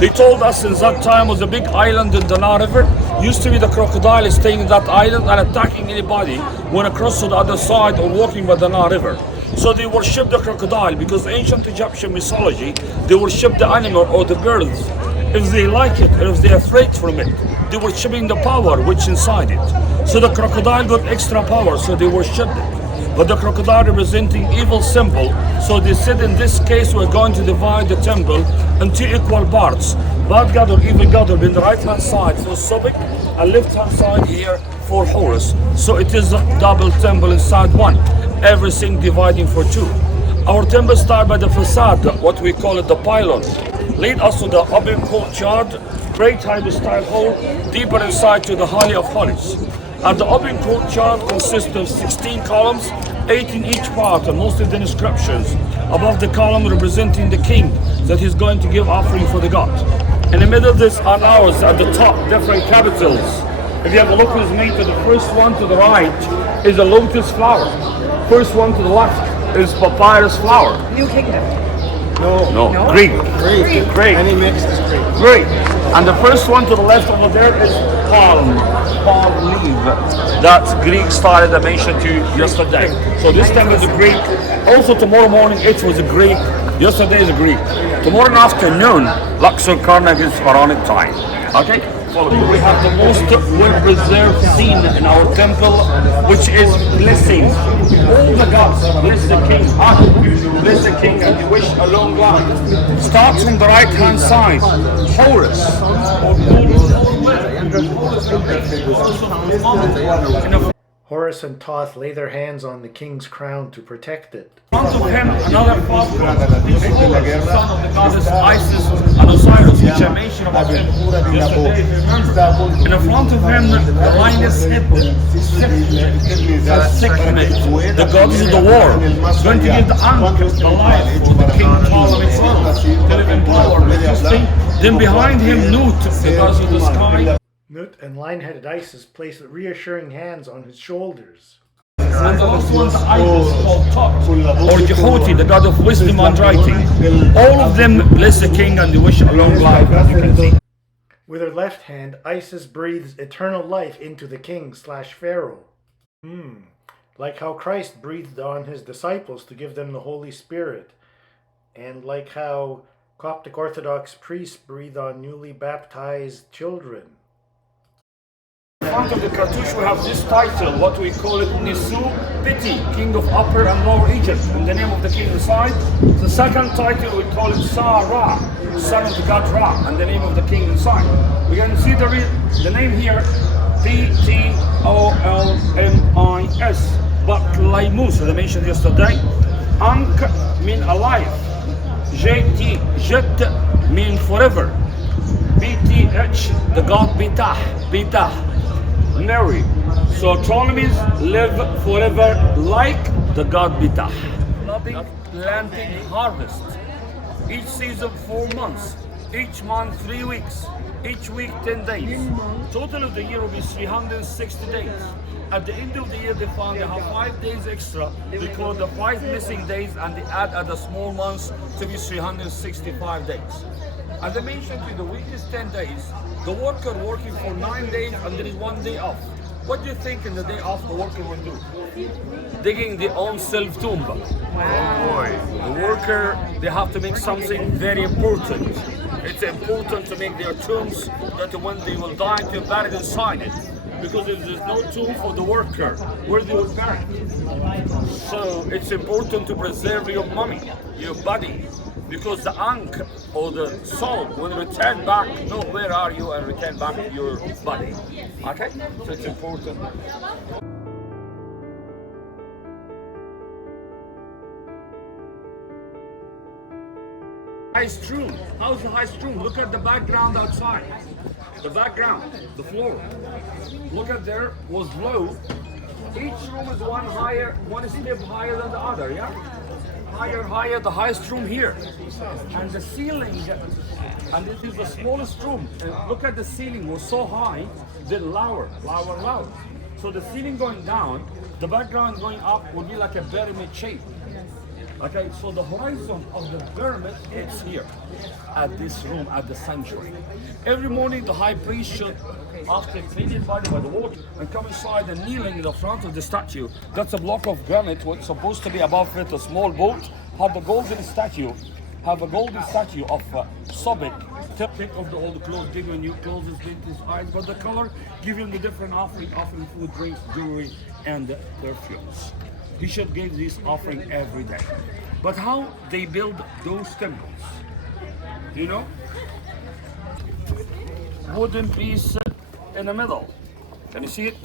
They told us in that time was a big island in the Nile River. Used to be the crocodile is staying in that island and attacking anybody when across to the other side or walking by the Nile River. So they worship the crocodile because ancient Egyptian mythology, they worship the animal or the girls. If they like it or if they're afraid from it, they worshiping the power which inside it. So the crocodile got extra power, so they worship it. But the crocodile representing evil symbol, so they said in this case we're going to divide the temple into equal parts. Bad god or evil god will be on the right hand side for Sobek and left hand side here for Horus. So it is a double temple inside one, everything dividing for 2. Our temple started by the facade, what we call it the pylon, lead us to the open courtyard, great high style hall, deeper inside to the Holy of Holies. And the open courtyard consists of 16 columns, 8 in each part, and most of the inscriptions above the column representing the king that he's going to give offering for the god. In the middle there's an hours at the top, different capitals. If you have a look who's made to the first one to the right is a lotus flower. First one to the left is papyrus flower. New kingdom. No. Greek. Any mix is Greek. Great. And the first one to the left over there is palm leaf. That's Greek style I mentioned to you yesterday. So this time is a Greek. Also tomorrow morning it was a Greek. Yesterday is a Greek. Tomorrow afternoon, Luxor, Karnak is Pharaonic time. Okay? We have the most well-preserved scene in our temple, which is blessings. All the gods bless the king, bless the king, and they wish a long life. Starts from the right-hand side, Horus. Horus and Thoth lay their hands on the king's crown to protect it. In front of him, another falcon, the son of the goddess Isis and Osiris, which I mentioned about him yesterday, if you remember. In front of him, the lioness Edfu, the goddess of the war, is going to give the Ankh, the life for the king Ptolemy to live in power. Then behind him, Nut, the goddess of the sky. Nut and lion-headed Isis place reassuring hands on his shoulders. And the last one's Isis called Tot, or Jehovah, the god of wisdom and writing. All of them bless the king and they wish a long life, as you can see. With her left hand, Isis breathes eternal life into the king/pharaoh. Like how Christ breathed on his disciples to give them the Holy Spirit. And like how Coptic Orthodox priests breathe on newly baptized children. In front of the cartouche we have this title, what we call it Nisu Piti, King of Upper and Lower Egypt, in the name of the king inside. The second title we call it Sa-Ra, son of the god Ra, and the name of the king inside. We can see the name here, Ptolmis, but Laimus, as I mentioned yesterday. Ankh mean alive, J-T, Jet mean forever, B-T-H, the god Bitah, Mary. So Ptolemies live forever like the god Bitah. Loving, planting, harvest. Each season 4 months. Each month 3 weeks. Each week 10 days. Total of the year will be 360 days. At the end of the year they found they have 5 days extra. They call the 5 missing days and they add the small months to be 365 days. As I mentioned to you, the week is 10 days. The worker working for 9 days and there is 1 day off. What do you think in the day off the worker will do? Digging their own self-tomb. Wow. Oh boy. The worker, they have to make something very important. It's important to make their tombs that when they will die, they're buried inside it. Because if there's no tomb for the worker, where they will bury it. So it's important to preserve your mummy, your body, because the ankh or the soul will return back, know where are you, and return back to your body. Okay? So it's important. High stream. How's the high stream? Look at the background outside. The background, the floor. Look at there was low. Each room is one step higher than the other, yeah? Higher, the highest room here. And the ceiling, and this is the smallest room. And look at the ceiling was so high, then lower. So the ceiling going down, the background going up will be like a pyramid shape. Okay, so the horizon of the pyramid is here, at this room, at the sanctuary. Every morning the high priest should, after cleaning his body by the water, and come inside and kneeling in the front of the statue. That's a block of granite, what's supposed to be above it, a small boat, have a golden statue of Sobek. Take off the old clothes, give him new clothes, paint his eyes, but the color, give him the different offering food, drinks, jewelry, and perfumes. He should give this offering every day. But how they build those temples? You know? Wooden piece in the middle. Can you see it?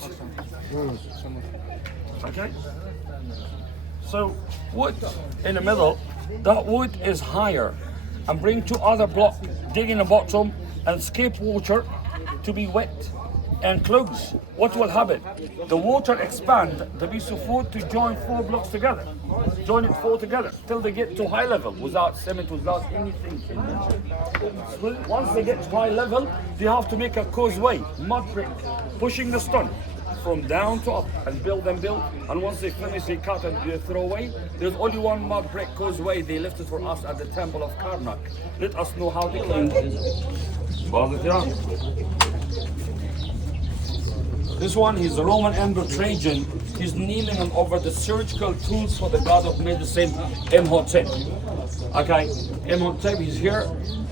Okay? So wood in the middle, that wood is higher. And bring two other blocks, dig in the bottom and escape water to be wet. And close, what will happen? The water expand the piece of wood to join 4 blocks together. Join it 4 together till they get to high level without cement, without anything. So once they get to high level, they have to make a causeway, mud brick, pushing the stone from down to up and build. And once they finish, they cut and they throw away. There's only one mud brick causeway they lifted for us at the temple of Karnak. Let us know how they clean it. This one, he's the Roman Emperor Trajan. He's kneeling over the surgical tools for the god of medicine, Imhotep. Okay, Imhotep is here,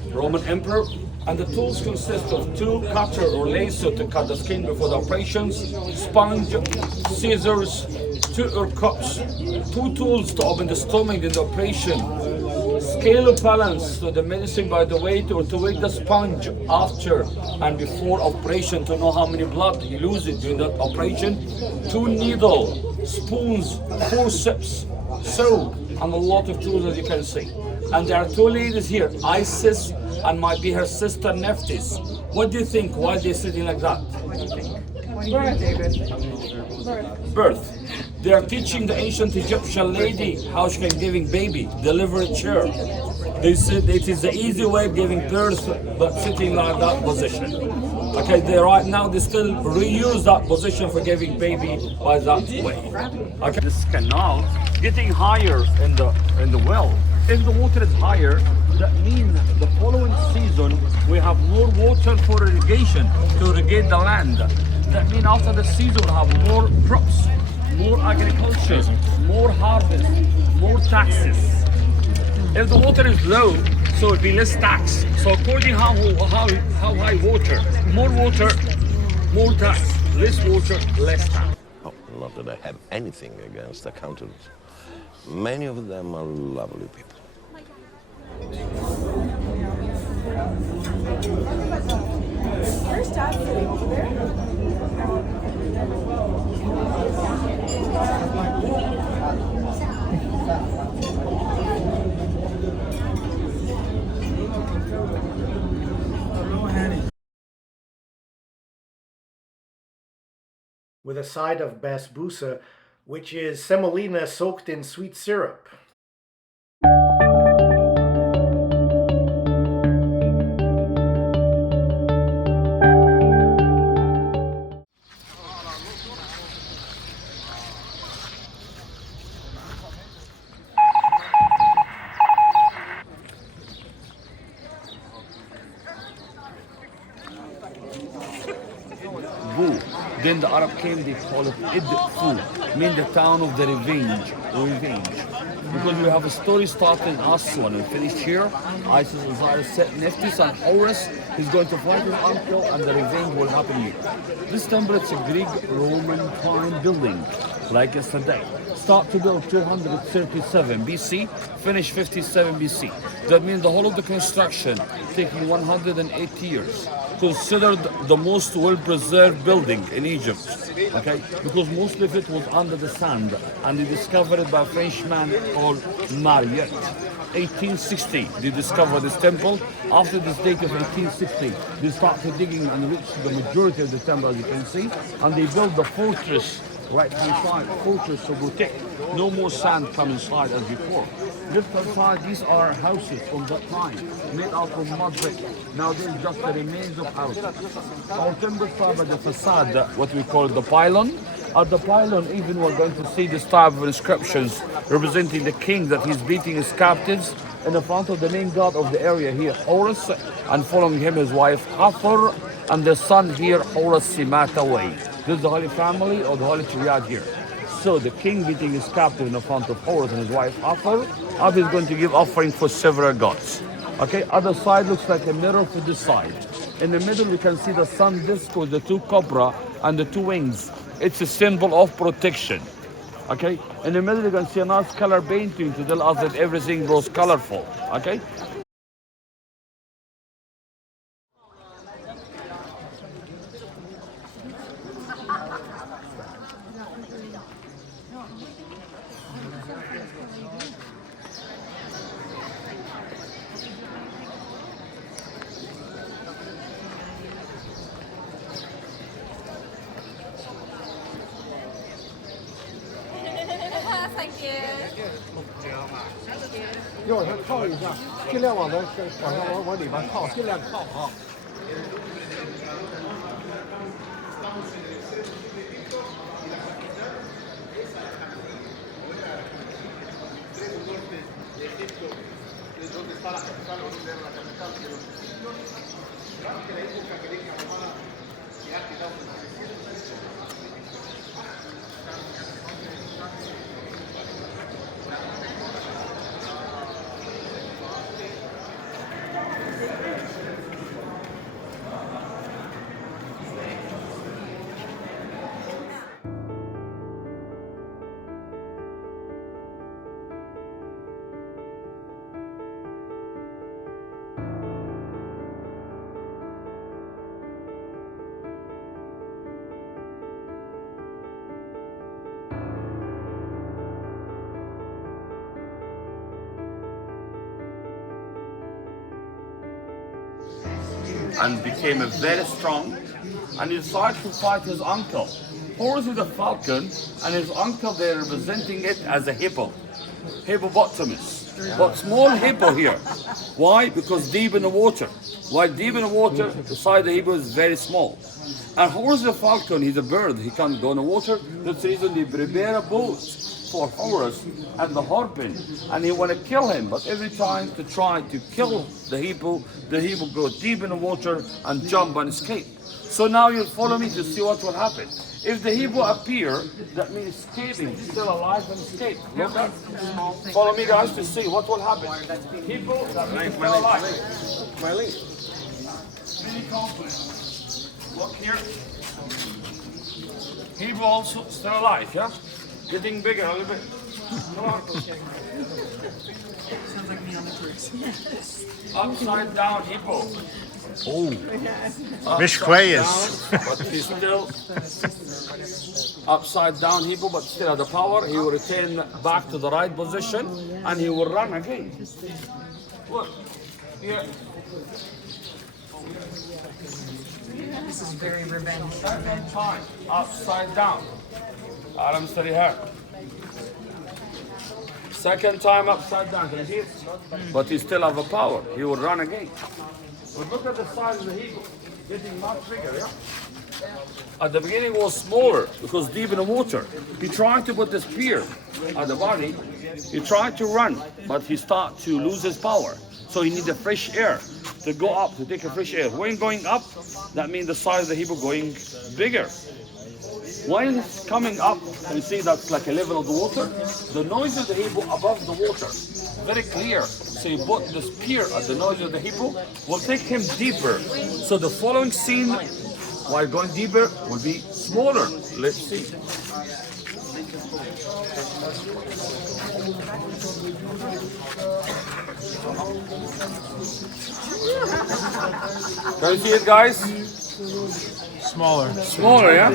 Roman Emperor, and the tools consist of 2 cutter or laser to cut the skin before the operations, sponge, scissors, 2 cups, 2 tools to open the stomach in the operation, scale of balance to the medicine by the weight or to weigh the sponge after and before operation to know how many blood you lose it during that operation, 2 needle, spoons, forceps, so, and a lot of tools as you can see. And there are 2 ladies here, Isis and might be her sister Nephthys. What do you think? Why are they sitting like that? Birth. They are teaching the ancient Egyptian lady how she can giving baby, deliver a child. They said it is the easy way of giving birth, but sitting like that position. Okay, right now they still reuse that position for giving baby by that way. Okay, this canal getting higher in the well. If the water is higher, that means the following season we have more water for irrigation to irrigate the land. That means after the season we'll have more crops, more agriculture, more harvest, more taxes. If the water is low, so it'll be less tax. So according how high water, more tax, less water, less tax. Oh, not that I have anything against accountants. Many of them are lovely people. Where's Dad sitting over there? With a side of basbousa, which is semolina soaked in sweet syrup. Then the Arab came, they call it Edfu, mean the town of the revenge. Because we have a story started in Aswan and finished here. Isis, Osiris, Set, Nephthys, and Horus is going to fight his uncle, and the revenge will happen here. This temple is a Greek-Roman time building, like yesterday. Start to build 237 BC, finish 57 BC. That means the whole of the construction taking 180 years. Considered the most well-preserved building in Egypt, okay? Because most of it was under the sand, and they discovered it by a Frenchman called Maurice. 1860, they discovered this temple. After this date of 1860, they started digging and reached the majority of the temple, as you can see, and they built the fortress right inside, fortress to protect. No more sand come inside as before. Just outside, these are houses from that time, made out of mud brick. Now there's just the remains of houses. Our temple start by the facade, what we call the pylon. At the pylon, even we're going to see this type of inscriptions representing the king that he's beating his captives in the front of the main god of the area here, Horus, and following him his wife Hathor, and the son here, Horus Simataway. This is the Holy Family or the Holy Triad here. So the king beating his captive in the front of Horus and his wife Hathor. Hathor is going to give offering for several gods. Okay, other side looks like a mirror for this side. In the middle we can see the sun disk with the two cobra and the two wings. It's a symbol of protection. Okay, in the middle you can see a nice color painting to tell us that everything grows colorful. Okay. Thank you. 要往上靠一下，尽量往里边靠，尽量靠啊。And became very strong, and he decided to fight his uncle. Horus is a falcon, and his uncle, they're representing it as a hippo, hippopotamus, but small hippo here. Why? Because deep in the water. Why deep in the water? The side of the hippo is very small. And Horus is a falcon, he's a bird, he can't go in the water. That's the reason they prepare a boat for Horus and the harping, and he want to kill him, but every time to try to kill the hippo go deep in the water and jump and escape. So now you'll follow me to see what will happen. If the hippo appear, that means escaping, still alive and escape. Look at, follow me guys to see what will happen. Hippo, that means still alive. Really confident. Look here. Hippo also still alive, yeah? Getting bigger a little bit. Come on. Sounds like me on the cruise. Upside down hippo. Oh. Mishquayas. But he's still upside down hippo, but still has the power. He will return back to the right position and he will run again. Look. Here. This is very revenge. Second time. Upside down. Adam study here. Second time upside down, can you see it? But he still have a power. He will run again. But look at the size of the hippo. Getting much bigger, yeah? At the beginning it was smaller because deep in the water. He tried to put the spear at the body. He tried to run, but he started to lose his power. So he needed fresh air to go up, to take a fresh air. When going up, that means the size of the hippo going bigger. While it's coming up, you see that's like a level of the water. The noise of the hippo above the water, very clear. So you put the spear at the noise of the hippo, will take him deeper. So the following scene, while going deeper, will be smaller. Let's see. Can you see it, guys? Smaller. Smaller, yeah?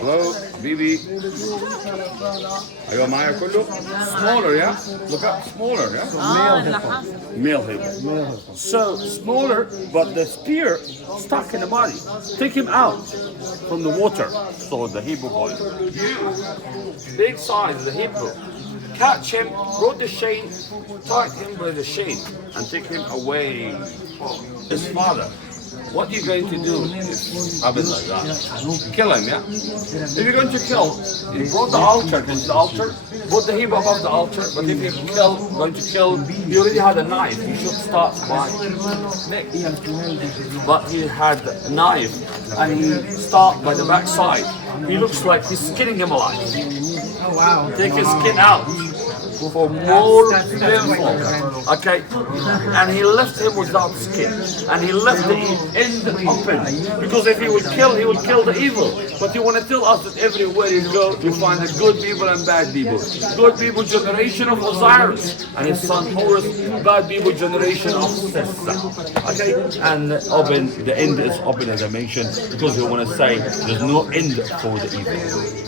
Hello, Bibi. أيوة معايا كله? Smaller, yeah? Look up, smaller, yeah? Male hippo. So, smaller, but the spear stuck in the body. Take him out from the water. So the hippo boy. Big size, the hippo. Catch him, brought the chain, tie him with the chain, and take him away from his father. What are you going to do if happens like that? Kill him, yeah? If you're going to kill, you brought the altar, because the altar, put the hippo above the altar, but if you're going to kill, you already had a knife. You should start by neck. But he had a knife, and he start by the back side. He looks like he's skinning him alive. Oh wow. Take his skin out for more painful. Okay? And he left him without skin. And he left the end open. Because if he will kill the evil. But you want to tell us that everywhere you go, you find the good people and bad people. Good people, generation of Osiris. And his son Horus, bad people, generation of Sessa. Okay? And open, the end is open, as I mentioned, because you want to say there's no end for the evil.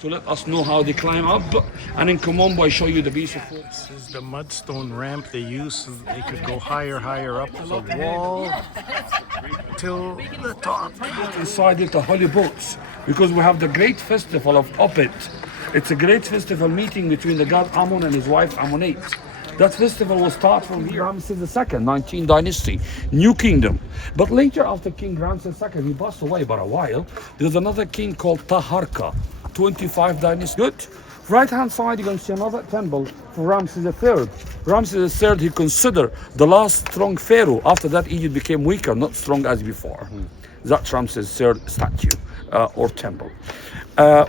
To let us know how they climb up, and in Ombo I show you the piece of wood. This is the mudstone ramp they use so that they could go higher up the wall till the top. Inside it, the holy books, because we have the great festival of Opet. It's a great festival meeting between the god Ammon and his wife Ammonite. That festival will start from here, Ramses II, 19th dynasty, New Kingdom. But later, after King Ramses II, he passed away for a while. There's another king called Taharka, 25th dynasty. Good. Right hand side, you're going to see another temple for Ramses III. Ramses III, he considered the last strong pharaoh. After that, Egypt became weaker, not strong as before. That's Ramses III statue or temple.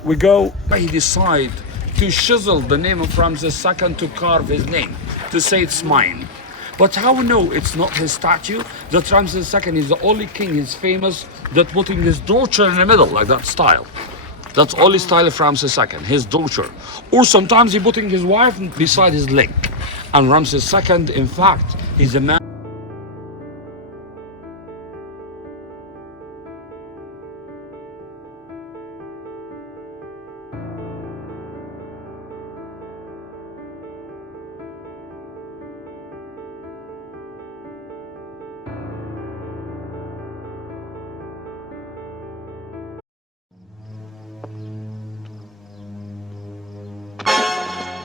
We go, he decide to chisel the name of Ramses II to carve his name, to say it's mine. But how we know it's not his statue? That Ramses II is the only king, he's famous, that putting his daughter in the middle, like that style. That's only style of Ramses II, his daughter. Or sometimes he putting his wife beside his leg. And Ramses II, in fact, he's a man.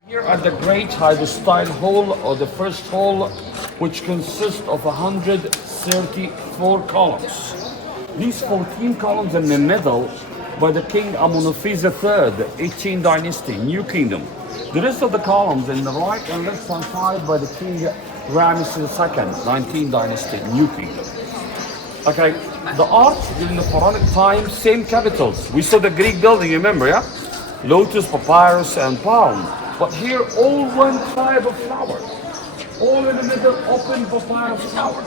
Here at the Great Hydrostyle Hall, or the first hall, which consists of 134 columns. These 14 columns in the middle by the King Amenophis III, 18th dynasty, New Kingdom. The rest of the columns in the right and left hand side by the King Ramses II, 19th dynasty, New Kingdom. Okay, the art during the Pharaonic time, same capitals. We saw the Greek building, remember, yeah? Lotus, papyrus, and palm. But here, all one type of flower. All in the middle, open papyrus flower.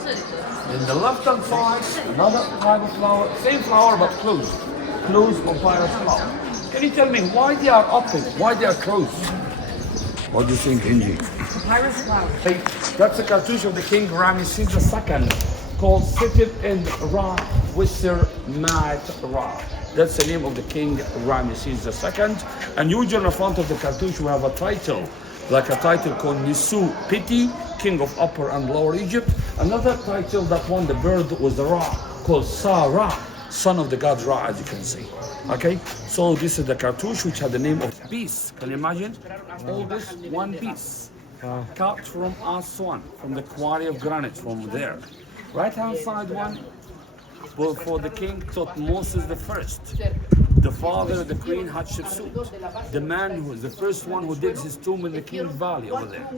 In the left-hand side, another type of flower, same flower but closed. Closed papyrus flower. Can you tell me why they are open, why they are closed? What do you think, Inji? Papyrus flower. Hey, that's a cartouche of the king Ramesses II, called Seated in Ra Wisser Mat Ra. That's the name of the king Ramesses II. And usually in the front of the cartouche we have a title, like a title called Nisu Piti, king of Upper and Lower Egypt. Another title that won the bird was the Ra, called Sa-Ra, son of the god Ra, as you can see. Okay, so this is the cartouche which had the name of beast. Can you imagine? All this one piece, cut from Aswan, from the quarry of granite from there. Right hand side one for the king Thutmose I, the father of the queen Hatshepsut, the man who was the first one who digs his tomb in the King's Valley over there.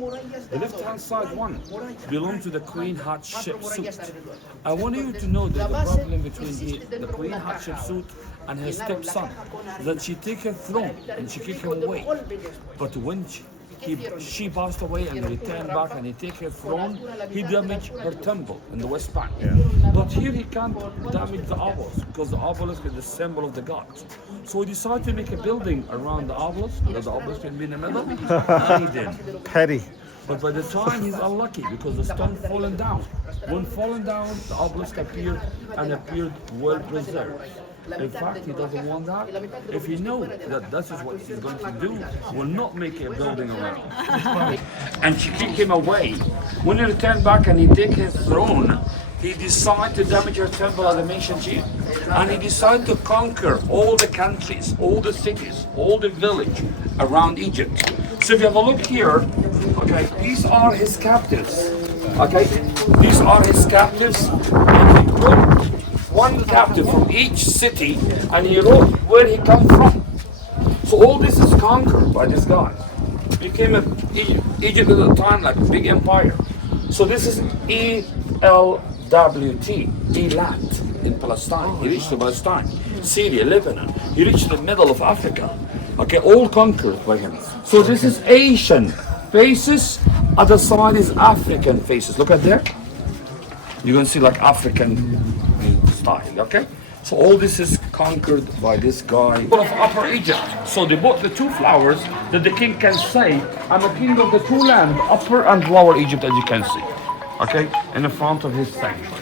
The left hand side one belonged to the queen Hatshepsut. I want you to know that the problem between the queen Hatshepsut and her stepson, that she took her throne and she kicked him away. But when she passed away and returned back and he took her throne, he damaged her temple in the West Bank. Yeah. But here he can't damage the obelisk because the obelisk is the symbol of the gods. So he decided to make a building around the obelisk, that the obelisk can be in the middle, and he did. Petty. But by the time he's unlucky because the stone fallen down. When fallen down, the obelisk appeared and appeared well preserved. In fact, he doesn't want that. If he knows that this is what he's going to do, will not make a building around. And she kicked him away. When he returned back and he took his throne, he decided to damage her temple, as I mentioned to you. And he decided to conquer all the countries, all the cities, all the village around Egypt. So if you have a look here, okay, these are his captives. Okay, these are his captives. And he wrote one captive from each city, and he wrote where he come from. So all this is conquered by this guy. Became Egypt at the time like a big empire. So this is ELWT, Elat in Palestine. He reached to Palestine, Syria, Lebanon. He reached the middle of Africa. Okay, all conquered by him. So this is Asian faces. Other side is African faces. Look at there. You're gonna see like African style, okay? So all this is conquered by this guy of Upper Egypt. So they bought the two flowers that the king can say, I'm a king of the two lands, Upper and Lower Egypt, as you can see, okay? In the front of his sanctuary.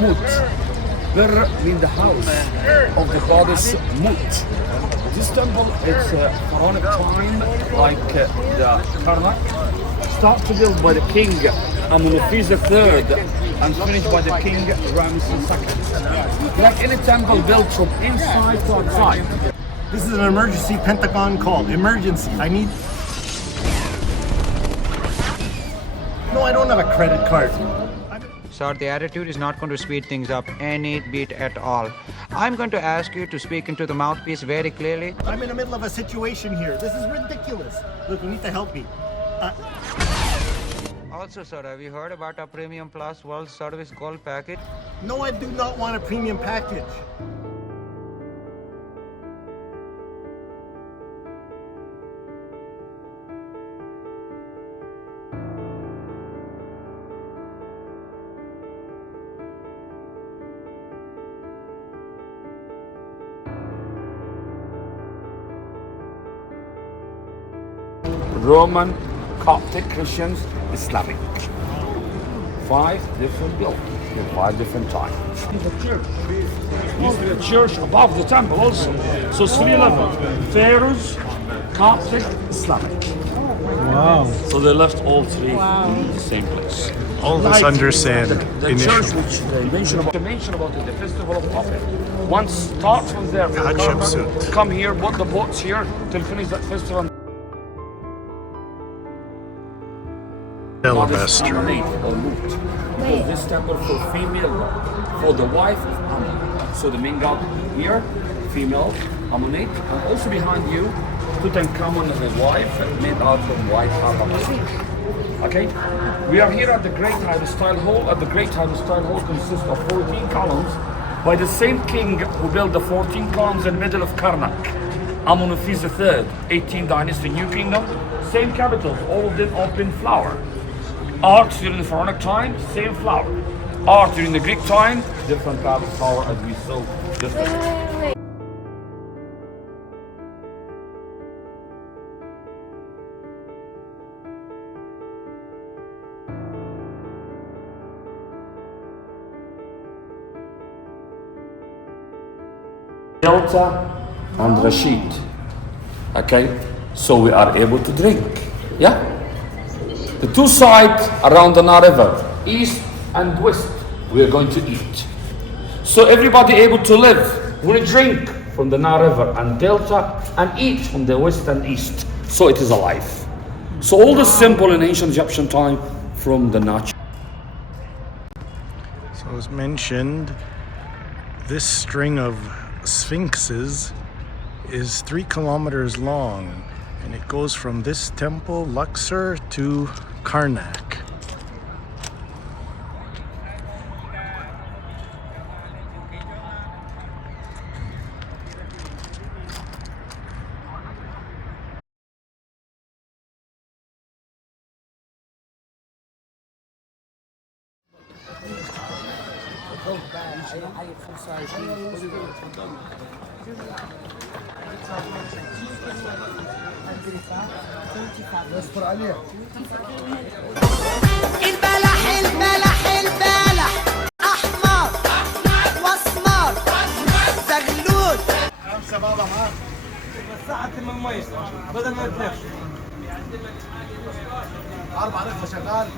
Mut. Bir means the house of the goddess Mut. This temple is Pharaonic time, like the Karnak, started to build by the king Amenophes III and finished by the king Ramesses II. Like any temple built from inside to outside. This is an emergency Pentagon call. Emergency. I need... No, I don't have a credit card. Sir, the attitude is not going to speed things up any bit at all. I'm going to ask you to speak into the mouthpiece very clearly. I'm in the middle of a situation here. This is ridiculous. Look, you need to help me. Also, sir, have you heard about our Premium Plus World Service Gold package? No, I do not want a premium package. Roman, Coptic, Christians, Islamic. 5 different buildings in 5 different times. The church. Used to be a church above the temple also. So it's 3 levels. Pharaohs, Coptic, Islamic. Wow. So they left all three in the same place. All this under sand The church which they mentioned about it, the festival of Coptic. Once start from there, from Hatshepsut. Karnak, come here, put the boats here till finish that festival. Alabaster. Because this temple for female, for the wife of Ammon. So the main god here, female, Ammonite, and also behind you, Tutankhamun and his wife, made out from white alabaster. Okay, we are here at the Great Style Hall. At the Great Style Hall consists of 14 columns by the same king who built the 14 columns in the middle of Karnak. Ammonophis III, 18th dynasty, New Kingdom, same capitals, all of them open flower. Art during the Pharaonic time, same flower. Art during the Greek time, different type of flower as we saw. Different. Delta and Rashid. Okay, so we are able to drink. Yeah? The two sides around the Nile River, east and west, we are going to eat. So everybody able to live, we drink from the Nile River and Delta and eat from the west and east. So it is alive. So all the symbol in ancient Egyptian time from the natural. So as mentioned, this string of sphinxes is 3 kilometers long, and it goes from this temple, Luxor, to Karnak. البلح احمر واسمر زغلول 5 بابا معاك بس ساعة من المي بدل ما تلف 4 رفة شغال.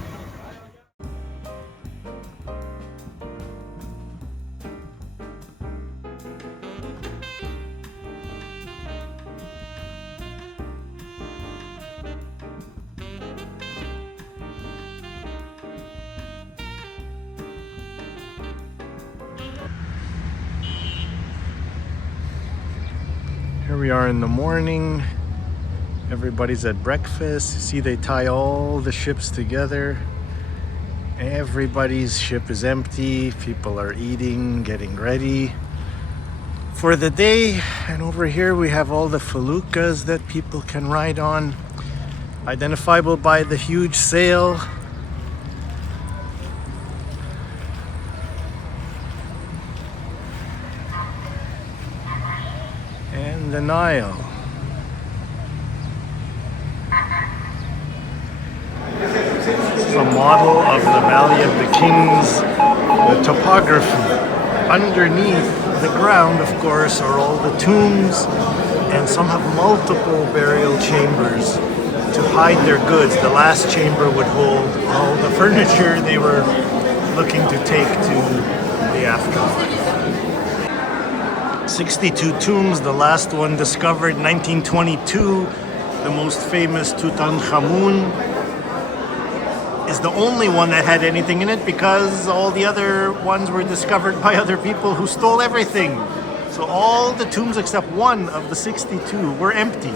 Here we are in the morning. Everybody's at breakfast. See, they tie all the ships together. Everybody's ship is empty. People are eating, getting ready for the day. And over here we have all the feluccas that people can ride on, identifiable by the huge sail. And the Nile. This is a model of the Valley of the Kings, the topography. Underneath the ground, of course, are all the tombs, and some have multiple burial chambers to hide their goods. The last chamber would hold all the furniture they were looking to take to the afterlife. 62 tombs, the last one discovered 1922, the most famous Tutankhamun, is the only one that had anything in it because all the other ones were discovered by other people who stole everything. So all the tombs except one of the 62 were empty.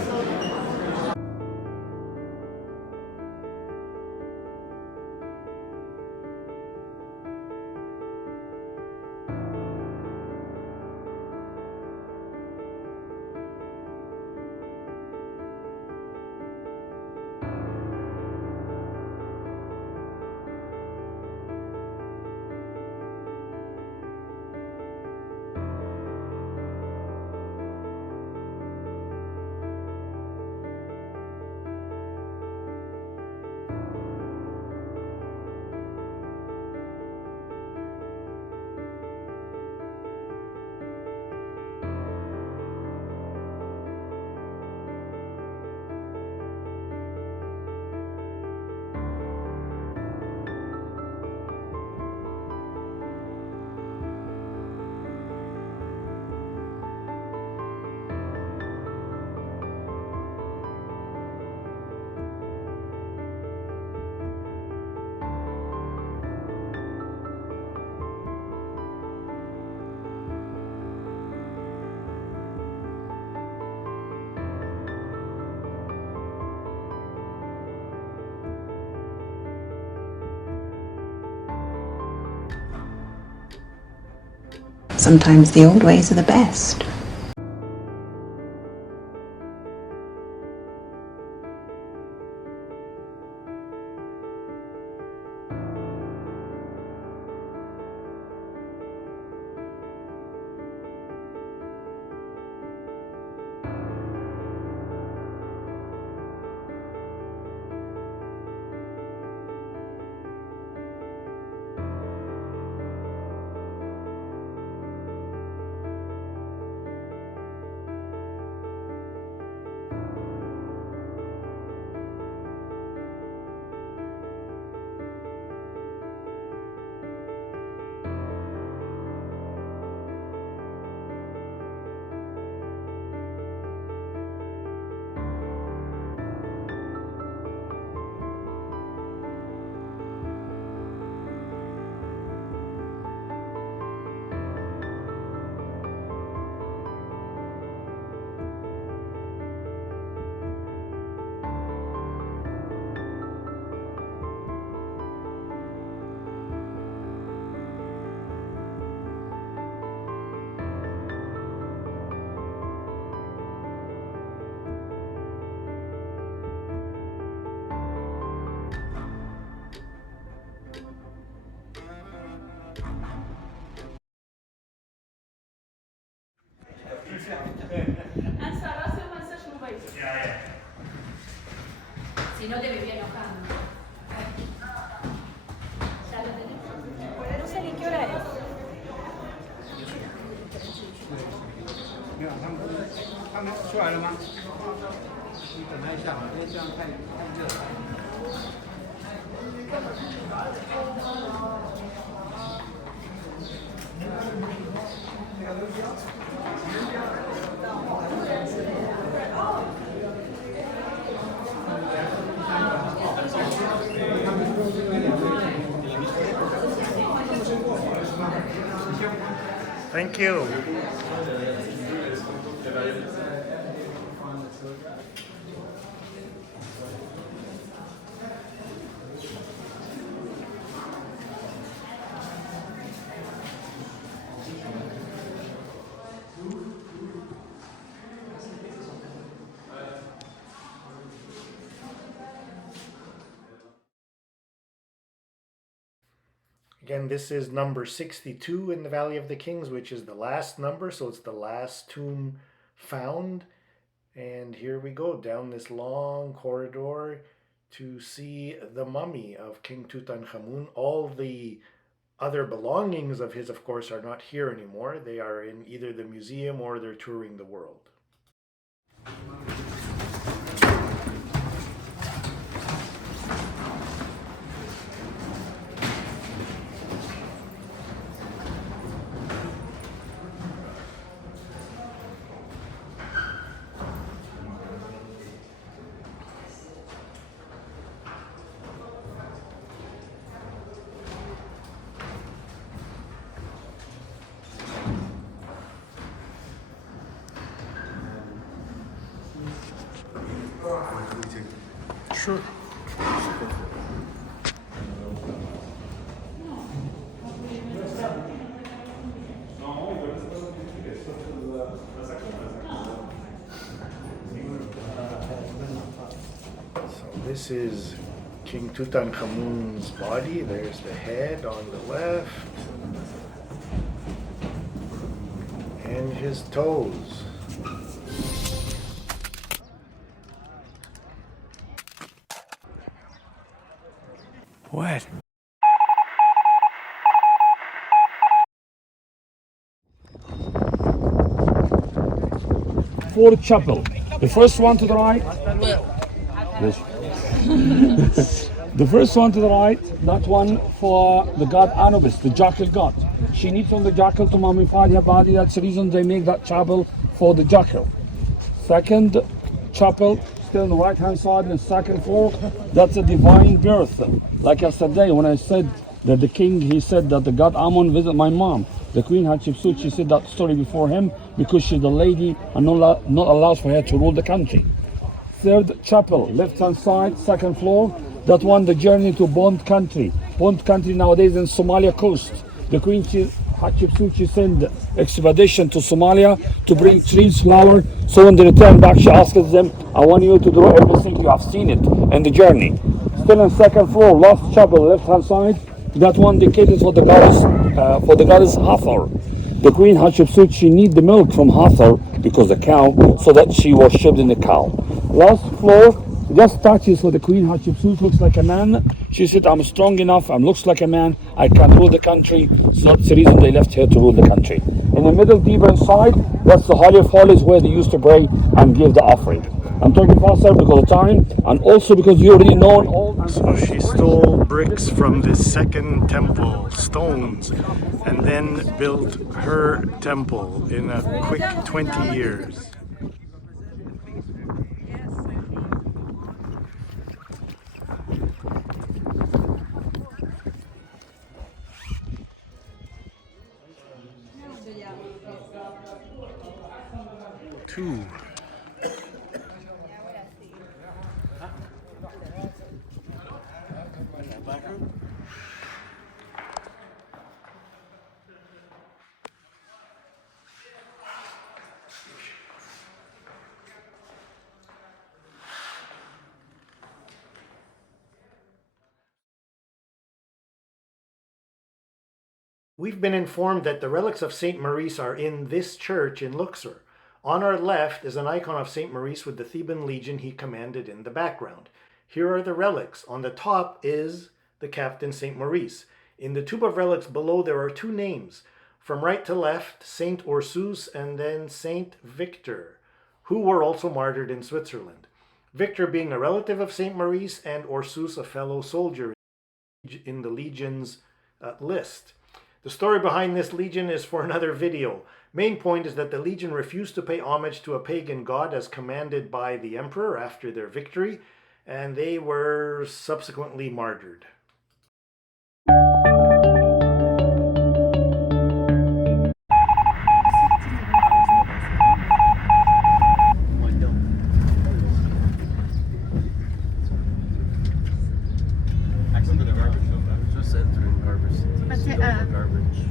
sometimes the old ways are the best. Si no te vivía enojando. No sé ni qué hora es. Thank you. Again, this is number 62 in the Valley of the Kings, which is the last number, so it's the last tomb found. And here we go down this long corridor to see the mummy of King Tutankhamun. All the other belongings of his, of course, are not here anymore. They are in either the museum or they're touring the world. Sure. So this is King Tutankhamun's body. There's the head on the left and his toes. What? Fourth chapel. The first one to the right. The first one to the right, that one for the god Anubis, the jackal god. She needs on the jackal to mummify her body. That's the reason they make that chapel for the jackal. Second chapel, still on the right hand side, in the second floor, that's a divine birth. Like yesterday when I said that the king, he said that the god Amun visited my mom. The queen Hatshepsut, she said that story before him because she's the lady and not allowed for her to rule the country. Third chapel, left hand side, second floor, that one the journey to Bond country. Bond country nowadays in Somalia coast. The queen, Hatshepsut, she sent expedition to Somalia to bring trees, flower. So when they return back, she asks them, I want you to draw everything you have seen it in the journey. Still on second floor, last chapel, left hand side. That one dedicated for the goddess Hathor. The queen Hatshepsut, she need the milk from Hathor because the cow, so that she worshipped in the cow. Last floor, just statues for the queen Hatshepsut, looks like a man. She said, I'm strong enough, I'm looks like a man, I can rule the country. So that's the reason they left her to rule the country. In the middle, deeper inside, that's the Holy of Holies where they used to pray and give the offering. I'm talking faster because of time, and also because you already know all. So she stole bricks from this second temple, stones, and then built her temple in a quick 20 years. Two. We've been informed that the relics of St. Maurice are in this church in Luxor. On our left is an icon of St. Maurice with the Theban legion he commanded in the background. Here are the relics. On the top is the captain St. Maurice. In the tube of relics below there are two names. From right to left, Saint Ursus and then Saint Victor, who were also martyred in Switzerland. Victor being a relative of St. Maurice and Ursus a fellow soldier in the legion's list. The story behind this legion is for another video. Main point is that the legion refused to pay homage to a pagan god as commanded by the emperor after their victory, and they were subsequently martyred.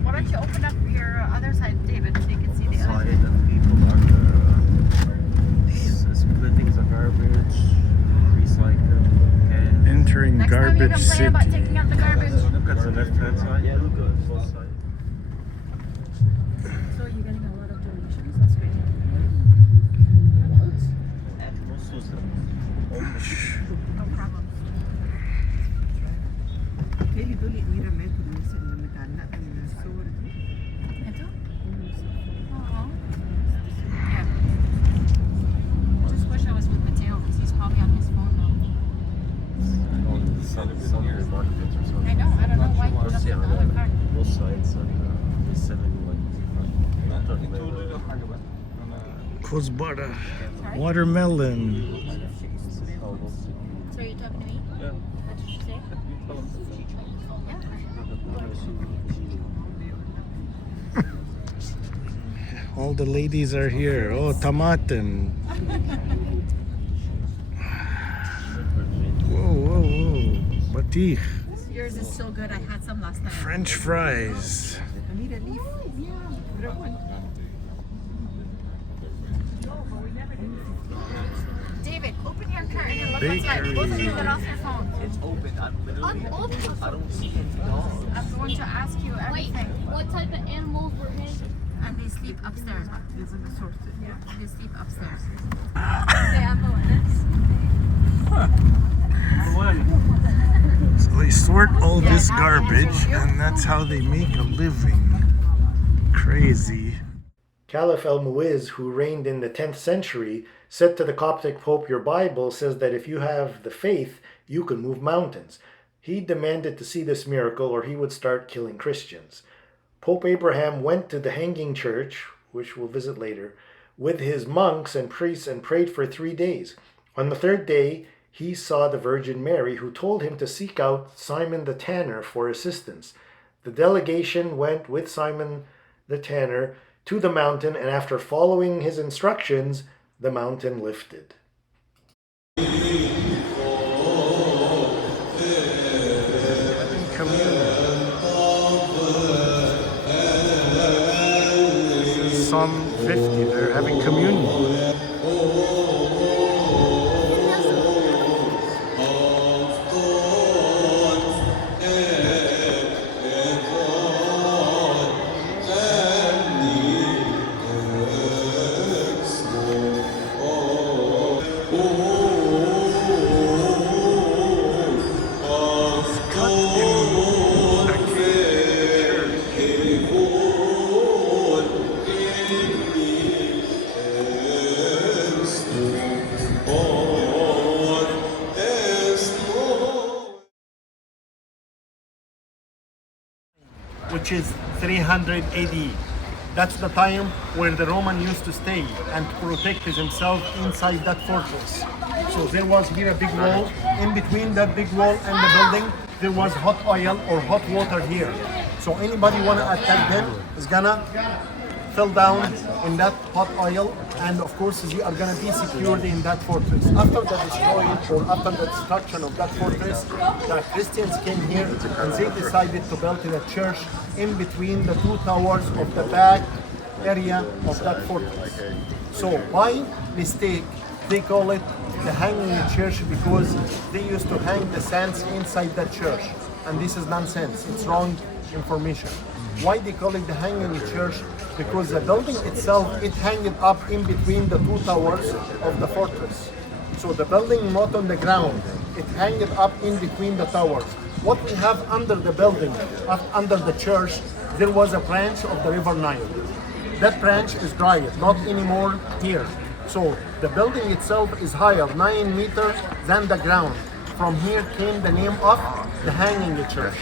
Why don't you open up your other side, David, so you can see the other side. Splittings of garbage, recycle, cans. Entering Next garbage time you complain city. about taking out the garbage. Look at the left-hand side. Yeah, look at both sides. So you're getting a lot of donations. That's great. No problem. Ito? Oo. Yeah. I just wish I was with Mateo because he's probably on his phone now. I know. I don't know why he left it in the other car. Both sides and they're selling Kuzbara, watermelon. So are you talking to me? Yeah. What did you say? All the ladies are here. Oh, tamaten. Whoa, whoa, whoa. Batich. Yours is so good. I had some last night. French fries. I need a leaf. David, open your curtain and look outside. Both of you get off your phone. It's open. I don't see anything else. I'm going to ask you everything. What type of animals were his? And they sleep upstairs. They sleep upstairs. They have So they sort all this garbage, and that's how they make a living. Crazy. Caliph al-Muizz, who reigned in the 10th century, said to the Coptic Pope, "Your Bible says that if you have the faith, you can move mountains." He demanded to see this miracle or he would start killing Christians. Pope Abraham went to the hanging church, which we'll visit later, with his monks and priests and prayed for 3 days. On the third day, he saw the Virgin Mary, who told him to seek out Simon the tanner for assistance. The delegation went with Simon the tanner to the mountain, and after following his instructions, the mountain lifted. which is 300 AD. That's the time where the Roman used to stay and protect himself inside that fortress. So there was here a big wall. In between that big wall and the building, there was hot oil or hot water here. So anybody wanna attack them is gonna fell down in that hot oil, and of course you are gonna be secured in that fortress. After the destroying or after the destruction of that fortress, the Christians came here and they decided to build a church in between the two towers of the back area of that fortress. So by mistake, they call it the hanging church because they used to hang the sands inside that church. And this is nonsense, it's wrong information. Why they call it the hanging church? Because the building itself, it hanged up in between the two towers of the fortress. So the building not on the ground, it hanged up in between the towers. What we have under the building, under the church, there was a branch of the river Nile. That branch is dried, not anymore here. So the building itself is higher, 9 meters than the ground. From here came the name of the hanging church.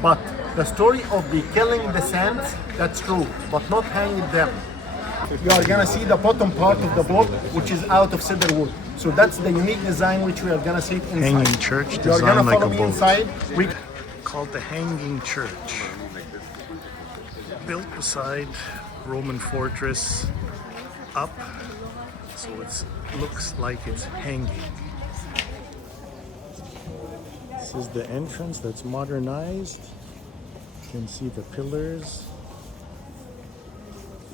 But the story of the killing the sands, that's true, but not hanging them. You are gonna see the bottom part of the block, which is out of cedar wood. So that's the unique design which we are gonna see inside. Hanging church You are gonna designed like follow a me boat. inside. Called the Hanging Church. Built beside Roman fortress up, so it looks like it's hanging. This is the entrance that's modernized. You can see the pillars.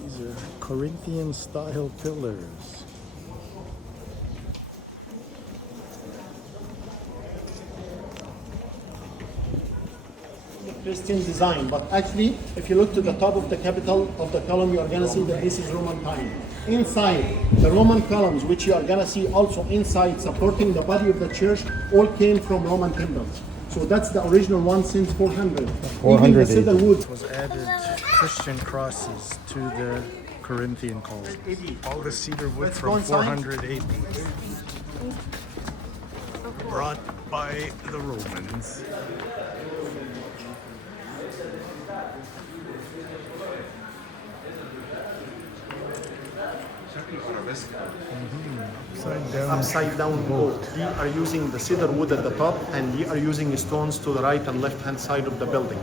These are Corinthian style pillars. Christian design, but actually, if you look to the top of the capital of the column, you are gonna see that this is Roman time. Inside, the Roman columns, which you are gonna see also inside, supporting the body of the church, all came from Roman temples. So that's the original one since 400. 400 Even the cedar wood was added Christian crosses to the Corinthian columns. All the cedar wood Let's go from inside. 400 AD. Brought by the Romans. Upside down boat. We are using the cedar wood at the top, and we are using stones to the right and left hand side of the building.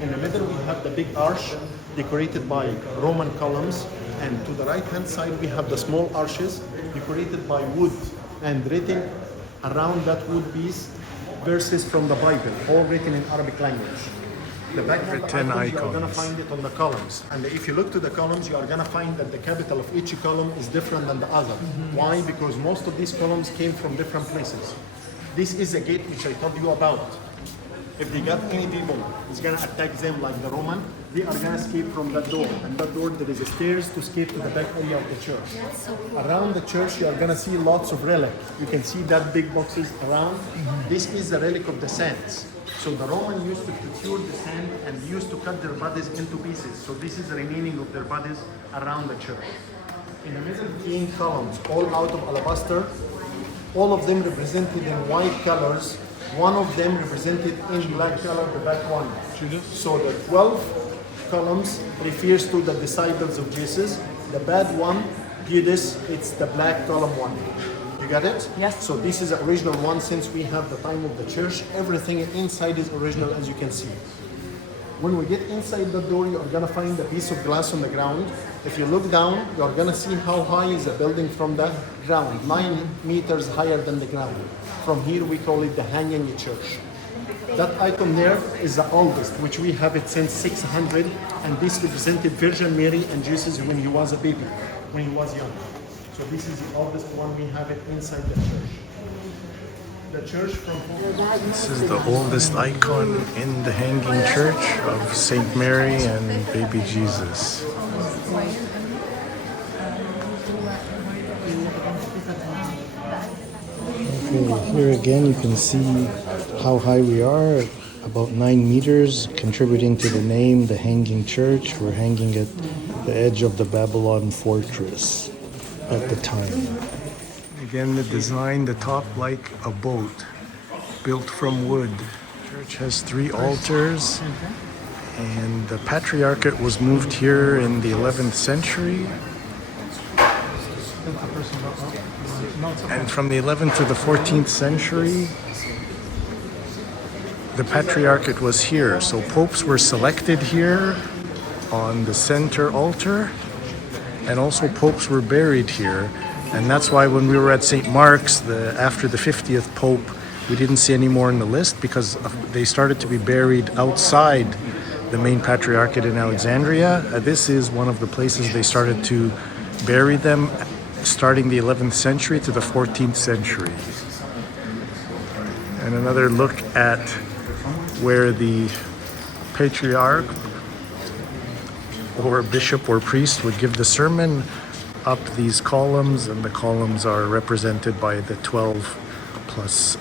In the middle we have the big arch decorated by Roman columns, and to the right hand side we have the small arches decorated by wood and written around that wood piece verses from the Bible, all written in Arabic language. The background icons, you are going to find it on the columns. And if you look to the columns, you are going to find that the capital of each column is different than the other. Why? Because most of these columns came from different places. This is a gate which I told you about. If they got any people who's going to attack them like the Roman, they are going to escape from that door. And that door, there is a stairs to escape to the back area of the church. Around the church, you are going to see lots of relics. You can see that big boxes around. This is the relic of the saints. So the Roman used to procure the sand and used to cut their bodies into pieces. So this is the remaining of their bodies around the church. In the middle, 10 columns, all out of alabaster. All of them represented in white colors. One of them represented in black color, the back one. So the 12 columns refers to the disciples of Jesus. The bad one, Judas, it's the black column one. You got it? Yes. So this is the original one since we have the time of the church. Everything inside is original, as you can see. When we get inside the door, you are going to find a piece of glass on the ground. If you look down, you are going to see how high is the building from the ground. 9 meters higher than the ground. From here, we call it the hanging church. That icon there is the oldest, which we have it since 600. And this represented Virgin Mary and Jesus when he was a baby, when he was young. So this is the oldest one, we have it inside the church. The church from This is the oldest icon in the hanging church of Saint Mary and baby Jesus. Okay, here again you can see how high we are, about 9 meters, contributing to the name, the hanging church. We're hanging at the edge of the Babylon fortress at the time. Again, the design, the top like a boat, built from wood. The church has 3 altars, And the Patriarchate was moved here in the 11th century. And from the 11th to the 14th century, the Patriarchate was here. So popes were selected here on the center altar, and also popes were buried here. And that's why when we were at St. Mark's, after the 50th pope, we didn't see any more in the list because they started to be buried outside the main Patriarchate in Alexandria. This is one of the places they started to bury them, starting the 11th century to the 14th century. And another look at where the patriarch or bishop or priest would give the sermon, up these columns, and the columns are represented by the 12 plus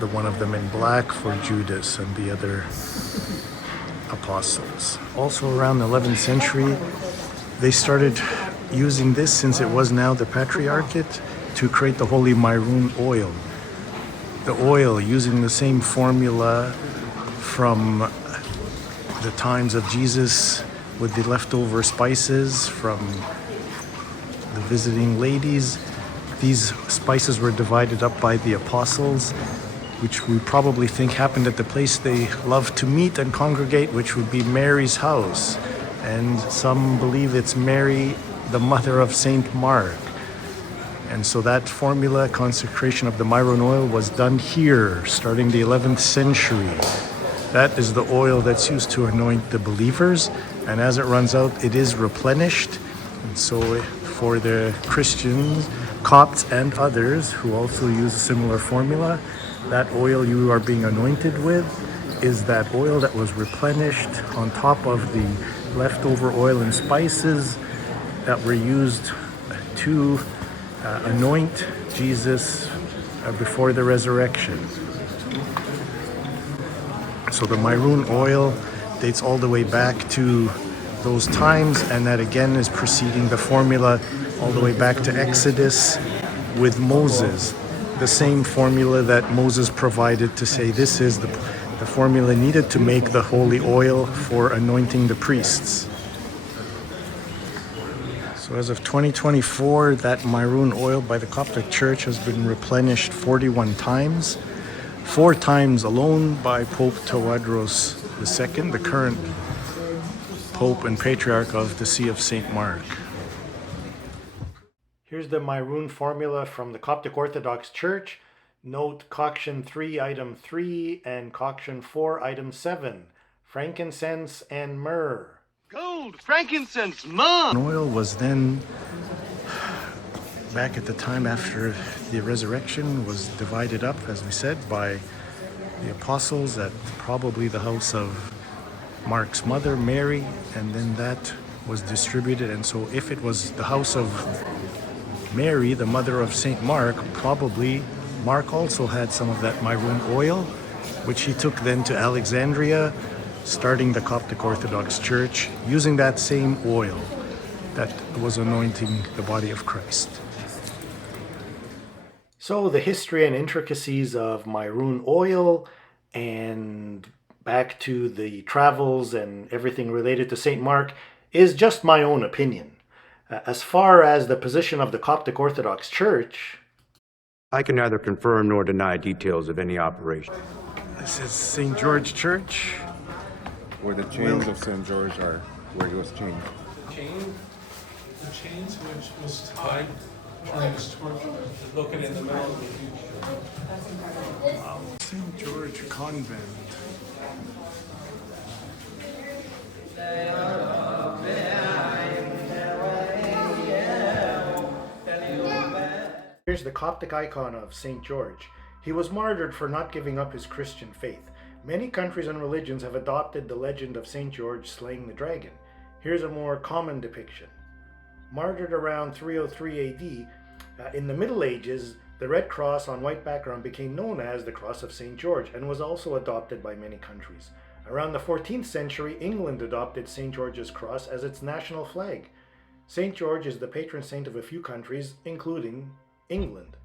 the one of them in black for Judas and the other apostles. Also around the 11th century, they started using this, since it was now the Patriarchate, to create the holy Myroon oil. The oil using the same formula from the times of Jesus with the leftover spices from the visiting ladies. These spices were divided up by the apostles, which we probably think happened at the place they loved to meet and congregate, which would be Mary's house. And some believe it's Mary, the mother of Saint Mark. And so that formula, consecration of the Myroon oil, was done here, starting the 11th century. That is the oil that's used to anoint the believers, and as it runs out, it is replenished. And so for the Christians, Copts and others who also use a similar formula, that oil you are being anointed with is that oil that was replenished on top of the leftover oil and spices that were used to anoint Jesus before the resurrection. So the Myroon oil dates all the way back to those times, and that again is preceding the formula all the way back to Exodus with Moses. The same formula that Moses provided to say this is the formula needed to make the holy oil for anointing the priests. So as of 2024, that Myroon oil by the Coptic Church has been replenished 41 times. 4 times alone by Pope Tawadros II, the current Pope and Patriarch of the See of St. Mark. Here's the Myroon formula from the Coptic Orthodox Church. Note Coction 3, item 3, and Coction 4, item 7. Frankincense and myrrh. Gold, frankincense, myrrh. Oil was then, back at the time after the resurrection, was divided up, as we said, by the apostles at probably the house of Mark's mother, Mary, and then that was distributed. And so if it was the house of Mary, the mother of St. Mark, probably Mark also had some of that Myroon oil, which he took then to Alexandria, starting the Coptic Orthodox Church, using that same oil that was anointing the body of Christ. So the history and intricacies of Myroon oil and back to the travels and everything related to St. Mark is just my own opinion. As far as the position of the Coptic Orthodox Church, I can neither confirm nor deny details of any operation. This is St. George Church. Where the chains of St. George are, where he was chained. The chains which was tied during his torture, looking in the middle of the future. Wow. St. George Convent. Here's the Coptic icon of St. George. He was martyred for not giving up his Christian faith. Many countries and religions have adopted the legend of St. George slaying the dragon. Here's a more common depiction. Martyred around 303 AD, in the Middle Ages, the red cross on white background became known as the Cross of St. George and was also adopted by many countries. Around the 14th century, England adopted St. George's cross as its national flag. St. George is the patron saint of a few countries, including England.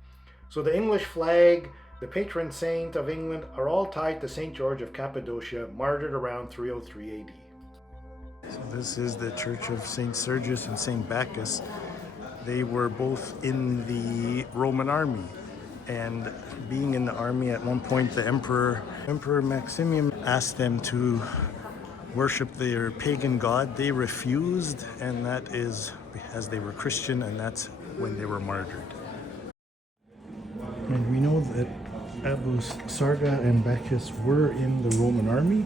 So the English flag, The patron saint of England are all tied to St. George of Cappadocia, martyred around 303 AD. So this is the Church of St. Sergius and St. Bacchus. They were both in the Roman army. And being in the army at one point, the Emperor Maximian asked them to worship their pagan god. They refused, and that is as they were Christian, and that's when they were martyred. And we know that Sarga and Bacchus were in the Roman army,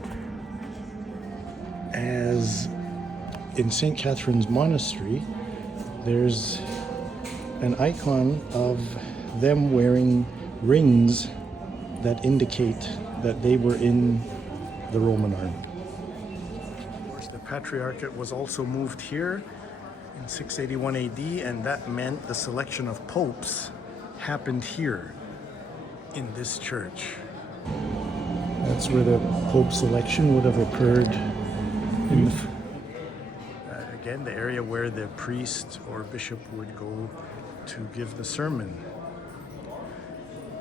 as in St. Catherine's Monastery, there's an icon of them wearing rings that indicate that they were in the Roman army. Of course, the Patriarchate was also moved here in 681 AD, and that meant the selection of popes happened here in this church. That's where the pope selection would have occurred in again, the area where the priest or bishop would go to give the sermon.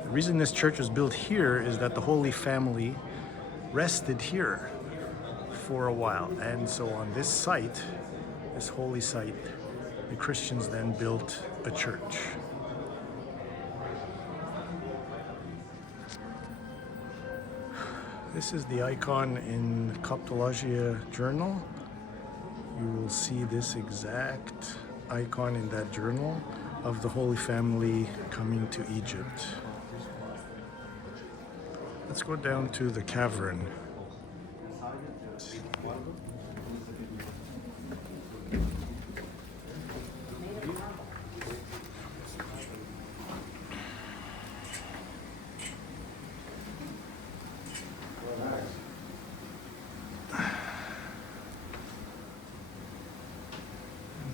The reason this church was built here is that the Holy Family rested here for a while, and so on this site, this holy site, the Christians then built a church. This is the icon in Coptologia journal. You will see this exact icon in that journal of the Holy Family coming to Egypt. Let's go down to the cavern.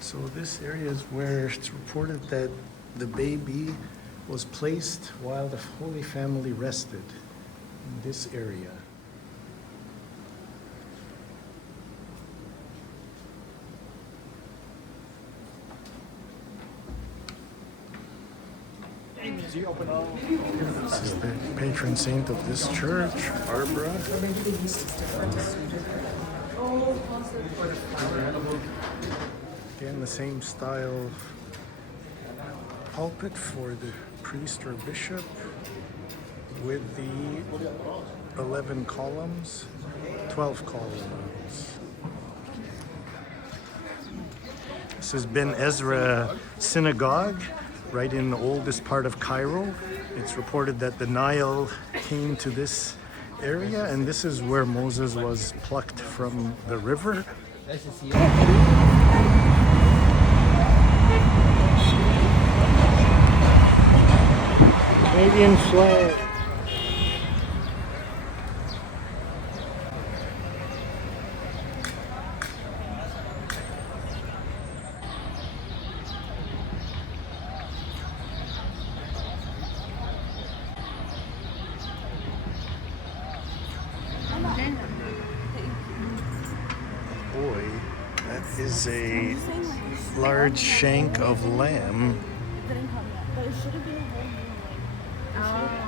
So this area is where it's reported that the baby was placed while the Holy Family rested in this area. This is the patron saint of this church, Barbara. Again, the same style pulpit for the priest or bishop with the 11 columns, 12 columns. This has been Ezra Synagogue, right in the oldest part of Cairo. It's reported that the Nile came to this area, and this is where Moses was plucked from the river. Canadian flag. Boy, that is a large shank of lamb. But it should have been a whole new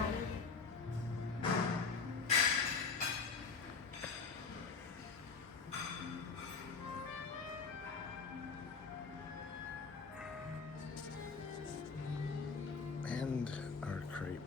And our crepe.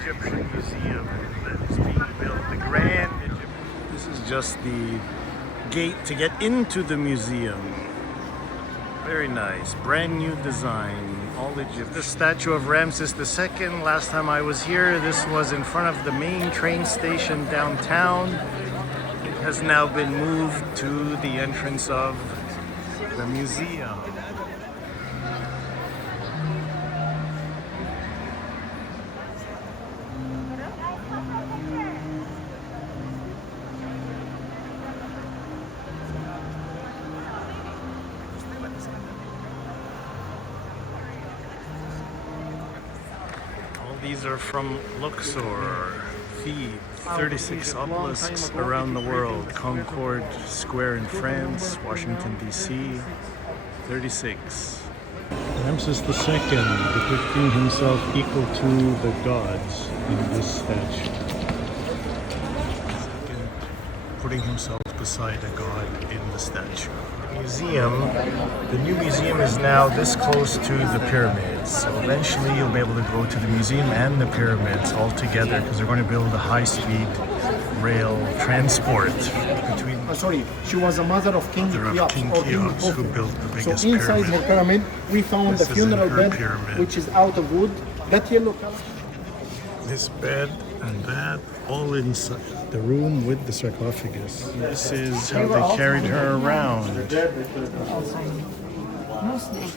Egyptian museum that is being built, the Grand Egyptian. This is just the gate to get into the museum. Very nice, brand new design, all Egypt. The statue of Ramses II, last time I was here, this was in front of the main train station downtown. It has now been moved to the entrance of the museum. These are from Luxor, Thebes, 36 obelisks around the world, Concord Square in France, Washington DC, 36. Ramses II depicting himself equal to the gods in this statue. Putting himself beside a god in the statue. The new museum is now this close to the pyramids. So eventually you'll be able to go to the museum and the pyramids all together because they're going to build a high-speed rail transport between. Sorry, she was the mother of King Cheops, who built the biggest so inside pyramid. her pyramid, we found the funeral bed, which is out of wood. That yellow color. This bed and that, all inside the room with the sarcophagus. This is how they carried her around. No snakes.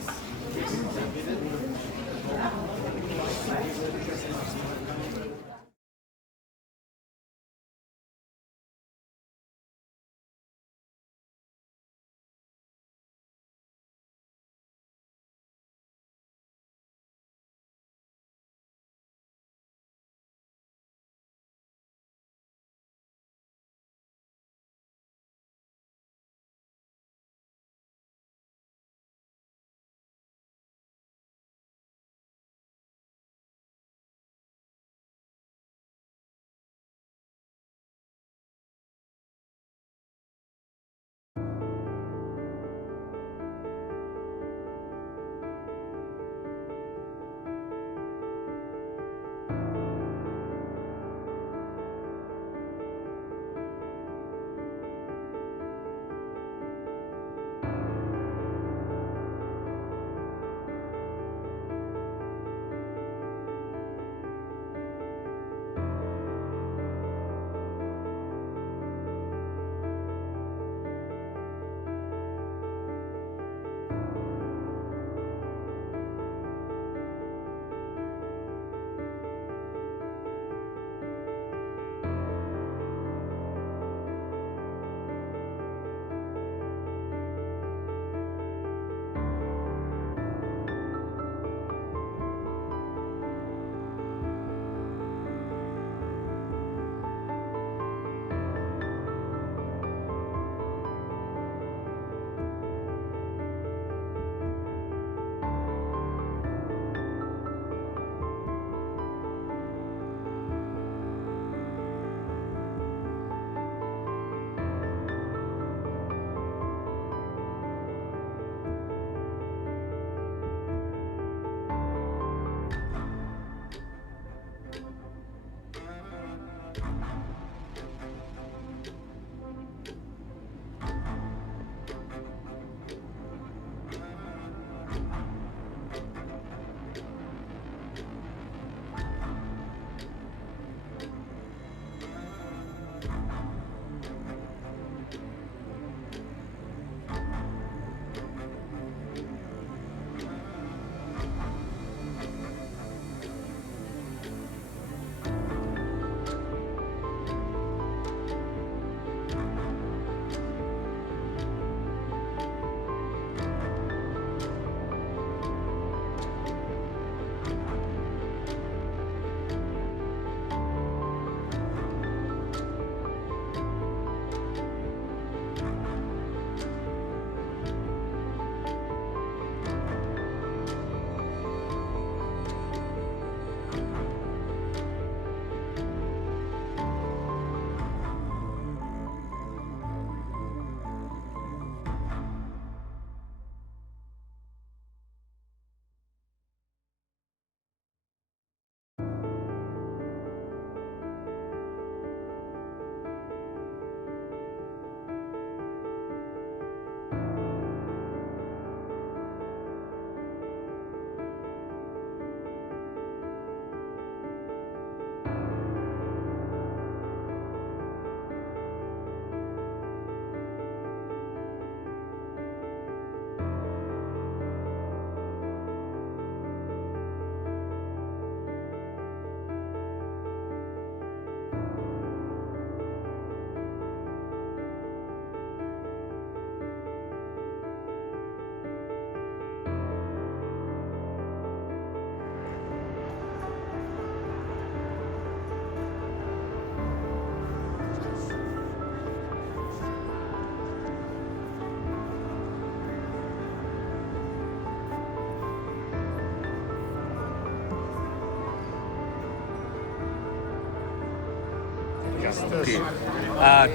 this?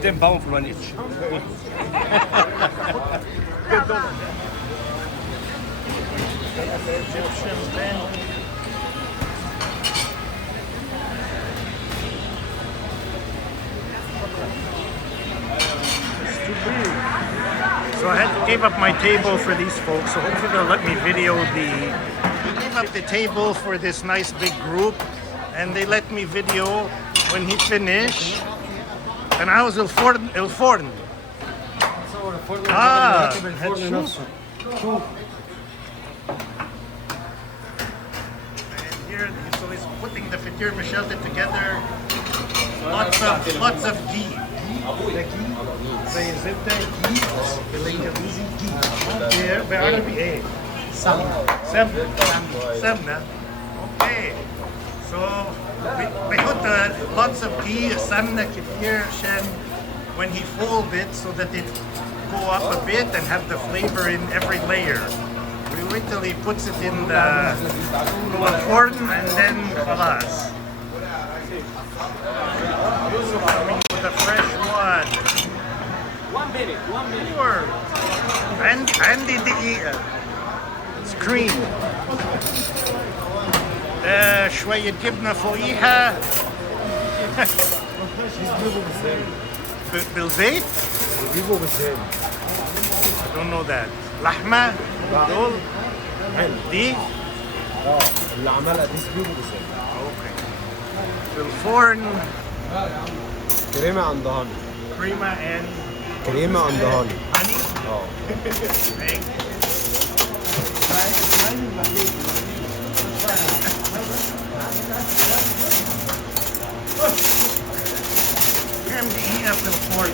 10 pounds for one each. Good donut. Egyptian bank. It's too big. So I had to give up my table for these folks, so hopefully they'll let me video the... I gave up the table for this nice big group, and they let me video when he finished. And I was el forn. Ah, Hatshepsut. And here, so he's putting the Fatir Mishelted together. Lots of ghee. The ghee. زي الزبدة ghee. بالإنجليزي ghee. بالعربي إيه؟ سمنة. Okay. So we put lots of ghee, سمنة كتير عشان when he fold it so that it go up a bit and have the flavor in every layer. We wait till he puts it in the forn and then خلاص. With a fresh one. 1 minute. Sure. عندي دقيقة. It's cream. شوية جبنة فوقيها. بالزيت؟ بيجيبوا بالزيت. I don't know that. لحمة دول دي؟ اللي عملها دي بيجيبوا بالزيت. اوكي. في الفرن كريمة عند هاني. كريمة and كريمة عند هاني. كم دقيقة في الفرن؟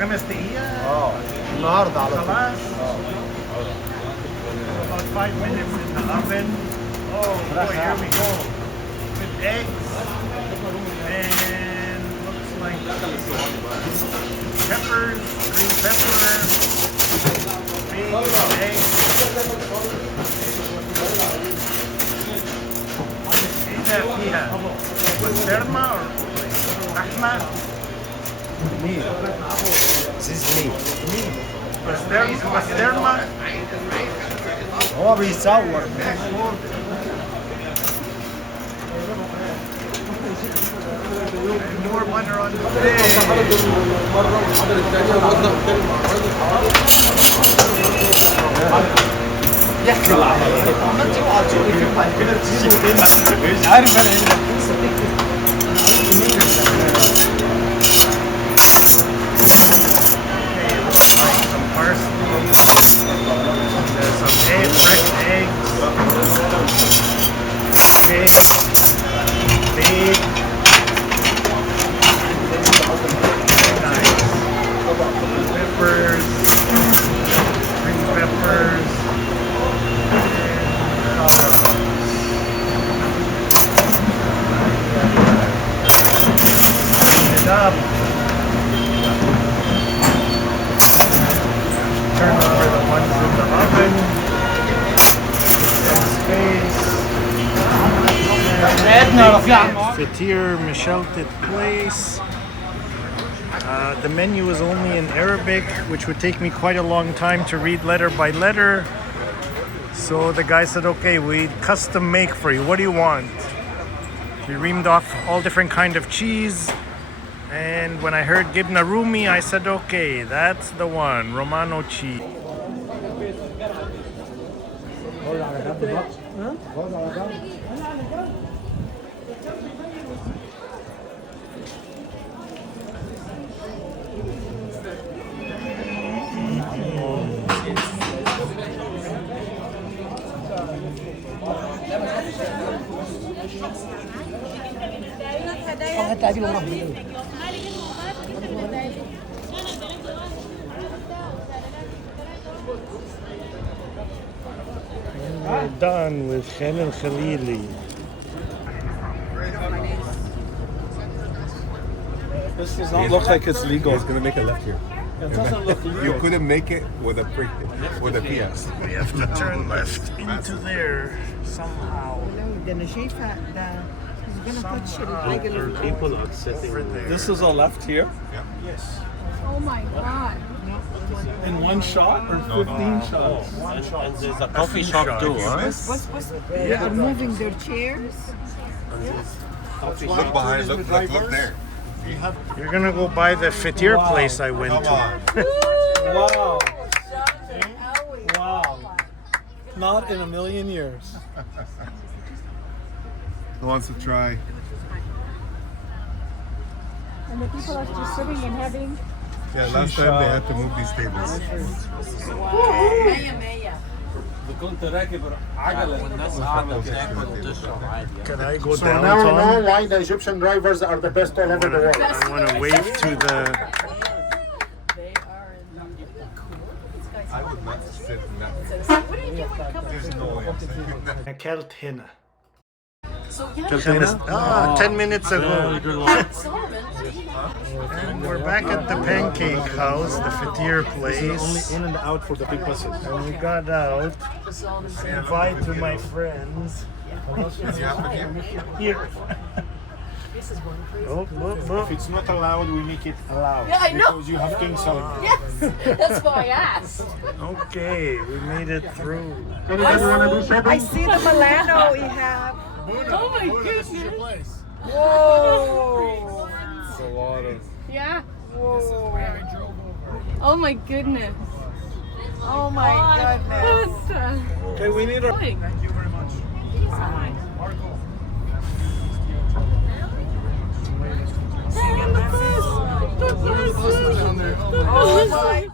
5 دقيقة؟ النهارده على طول. خلاص؟ About 5 minutes in the oven. Oh boy, here we go. With eggs and looks like peppers, green pepper, big eggs. ايه ده فيها؟ بسطرمة or لحمة؟ مين؟ زيز مين؟ بسطرمة؟ هو بيصور. More butter on the يحكي عملت اوعى تشوفي كيف بعد كده تجيبوا مش عارف انا ايه some parsley, there's some fresh eggs, big, nice, peppers, green peppers, clean it up. Turn over the ones in the oven. Some space. Fatir Mishelted place. The menu is only in Arabic, which would take me quite a long time to read letter by letter. So the guy said, okay, we custom make for you. What do you want? He reamed off all different kind of cheese. And when I heard Gibna Rumi, I said, okay, that's the one, Romano cheese. We're done with Khan al-Khalili. This does not look like it's legal. It's gonna make a left here. It doesn't look legal. You couldn't make it with a PS. We have to turn left into there somehow. ده انا شايفه ده People are sitting there. This is a left here? Yeah. Yes. Oh my god. In one shot or 15 shots? And there's a coffee shop too, huh? They are moving their chairs. Look behind, look there. You're gonna go by the fatir place I went to. Wow. Wow. Not in a million years. Who wants to try? And the people are just sitting and having. Yeah, last time they had to move these tables. Can I go So down, now we know Tom? why the Egyptian drivers are the best all over the world. I want to wave to the... I would not sit in that. There's no way I'm sitting that. Kelt Hina. So 10 minutes ago. And we're back at the pancake house, the fatir place. This is only in and out for the big buses. And we got out. Say bye to my friends. Here. Oh, If it's not allowed, we make it allowed. Yeah, I know. Because you have king size. Yes, that's why I asked. Okay, we made it through. I see the Milano we have. Oh my goodness. Whoa. It's a lot of. Yeah. Whoa. Oh my goodness. Oh my goodness. Okay, we need a... Thank you very much. The bus. Oh my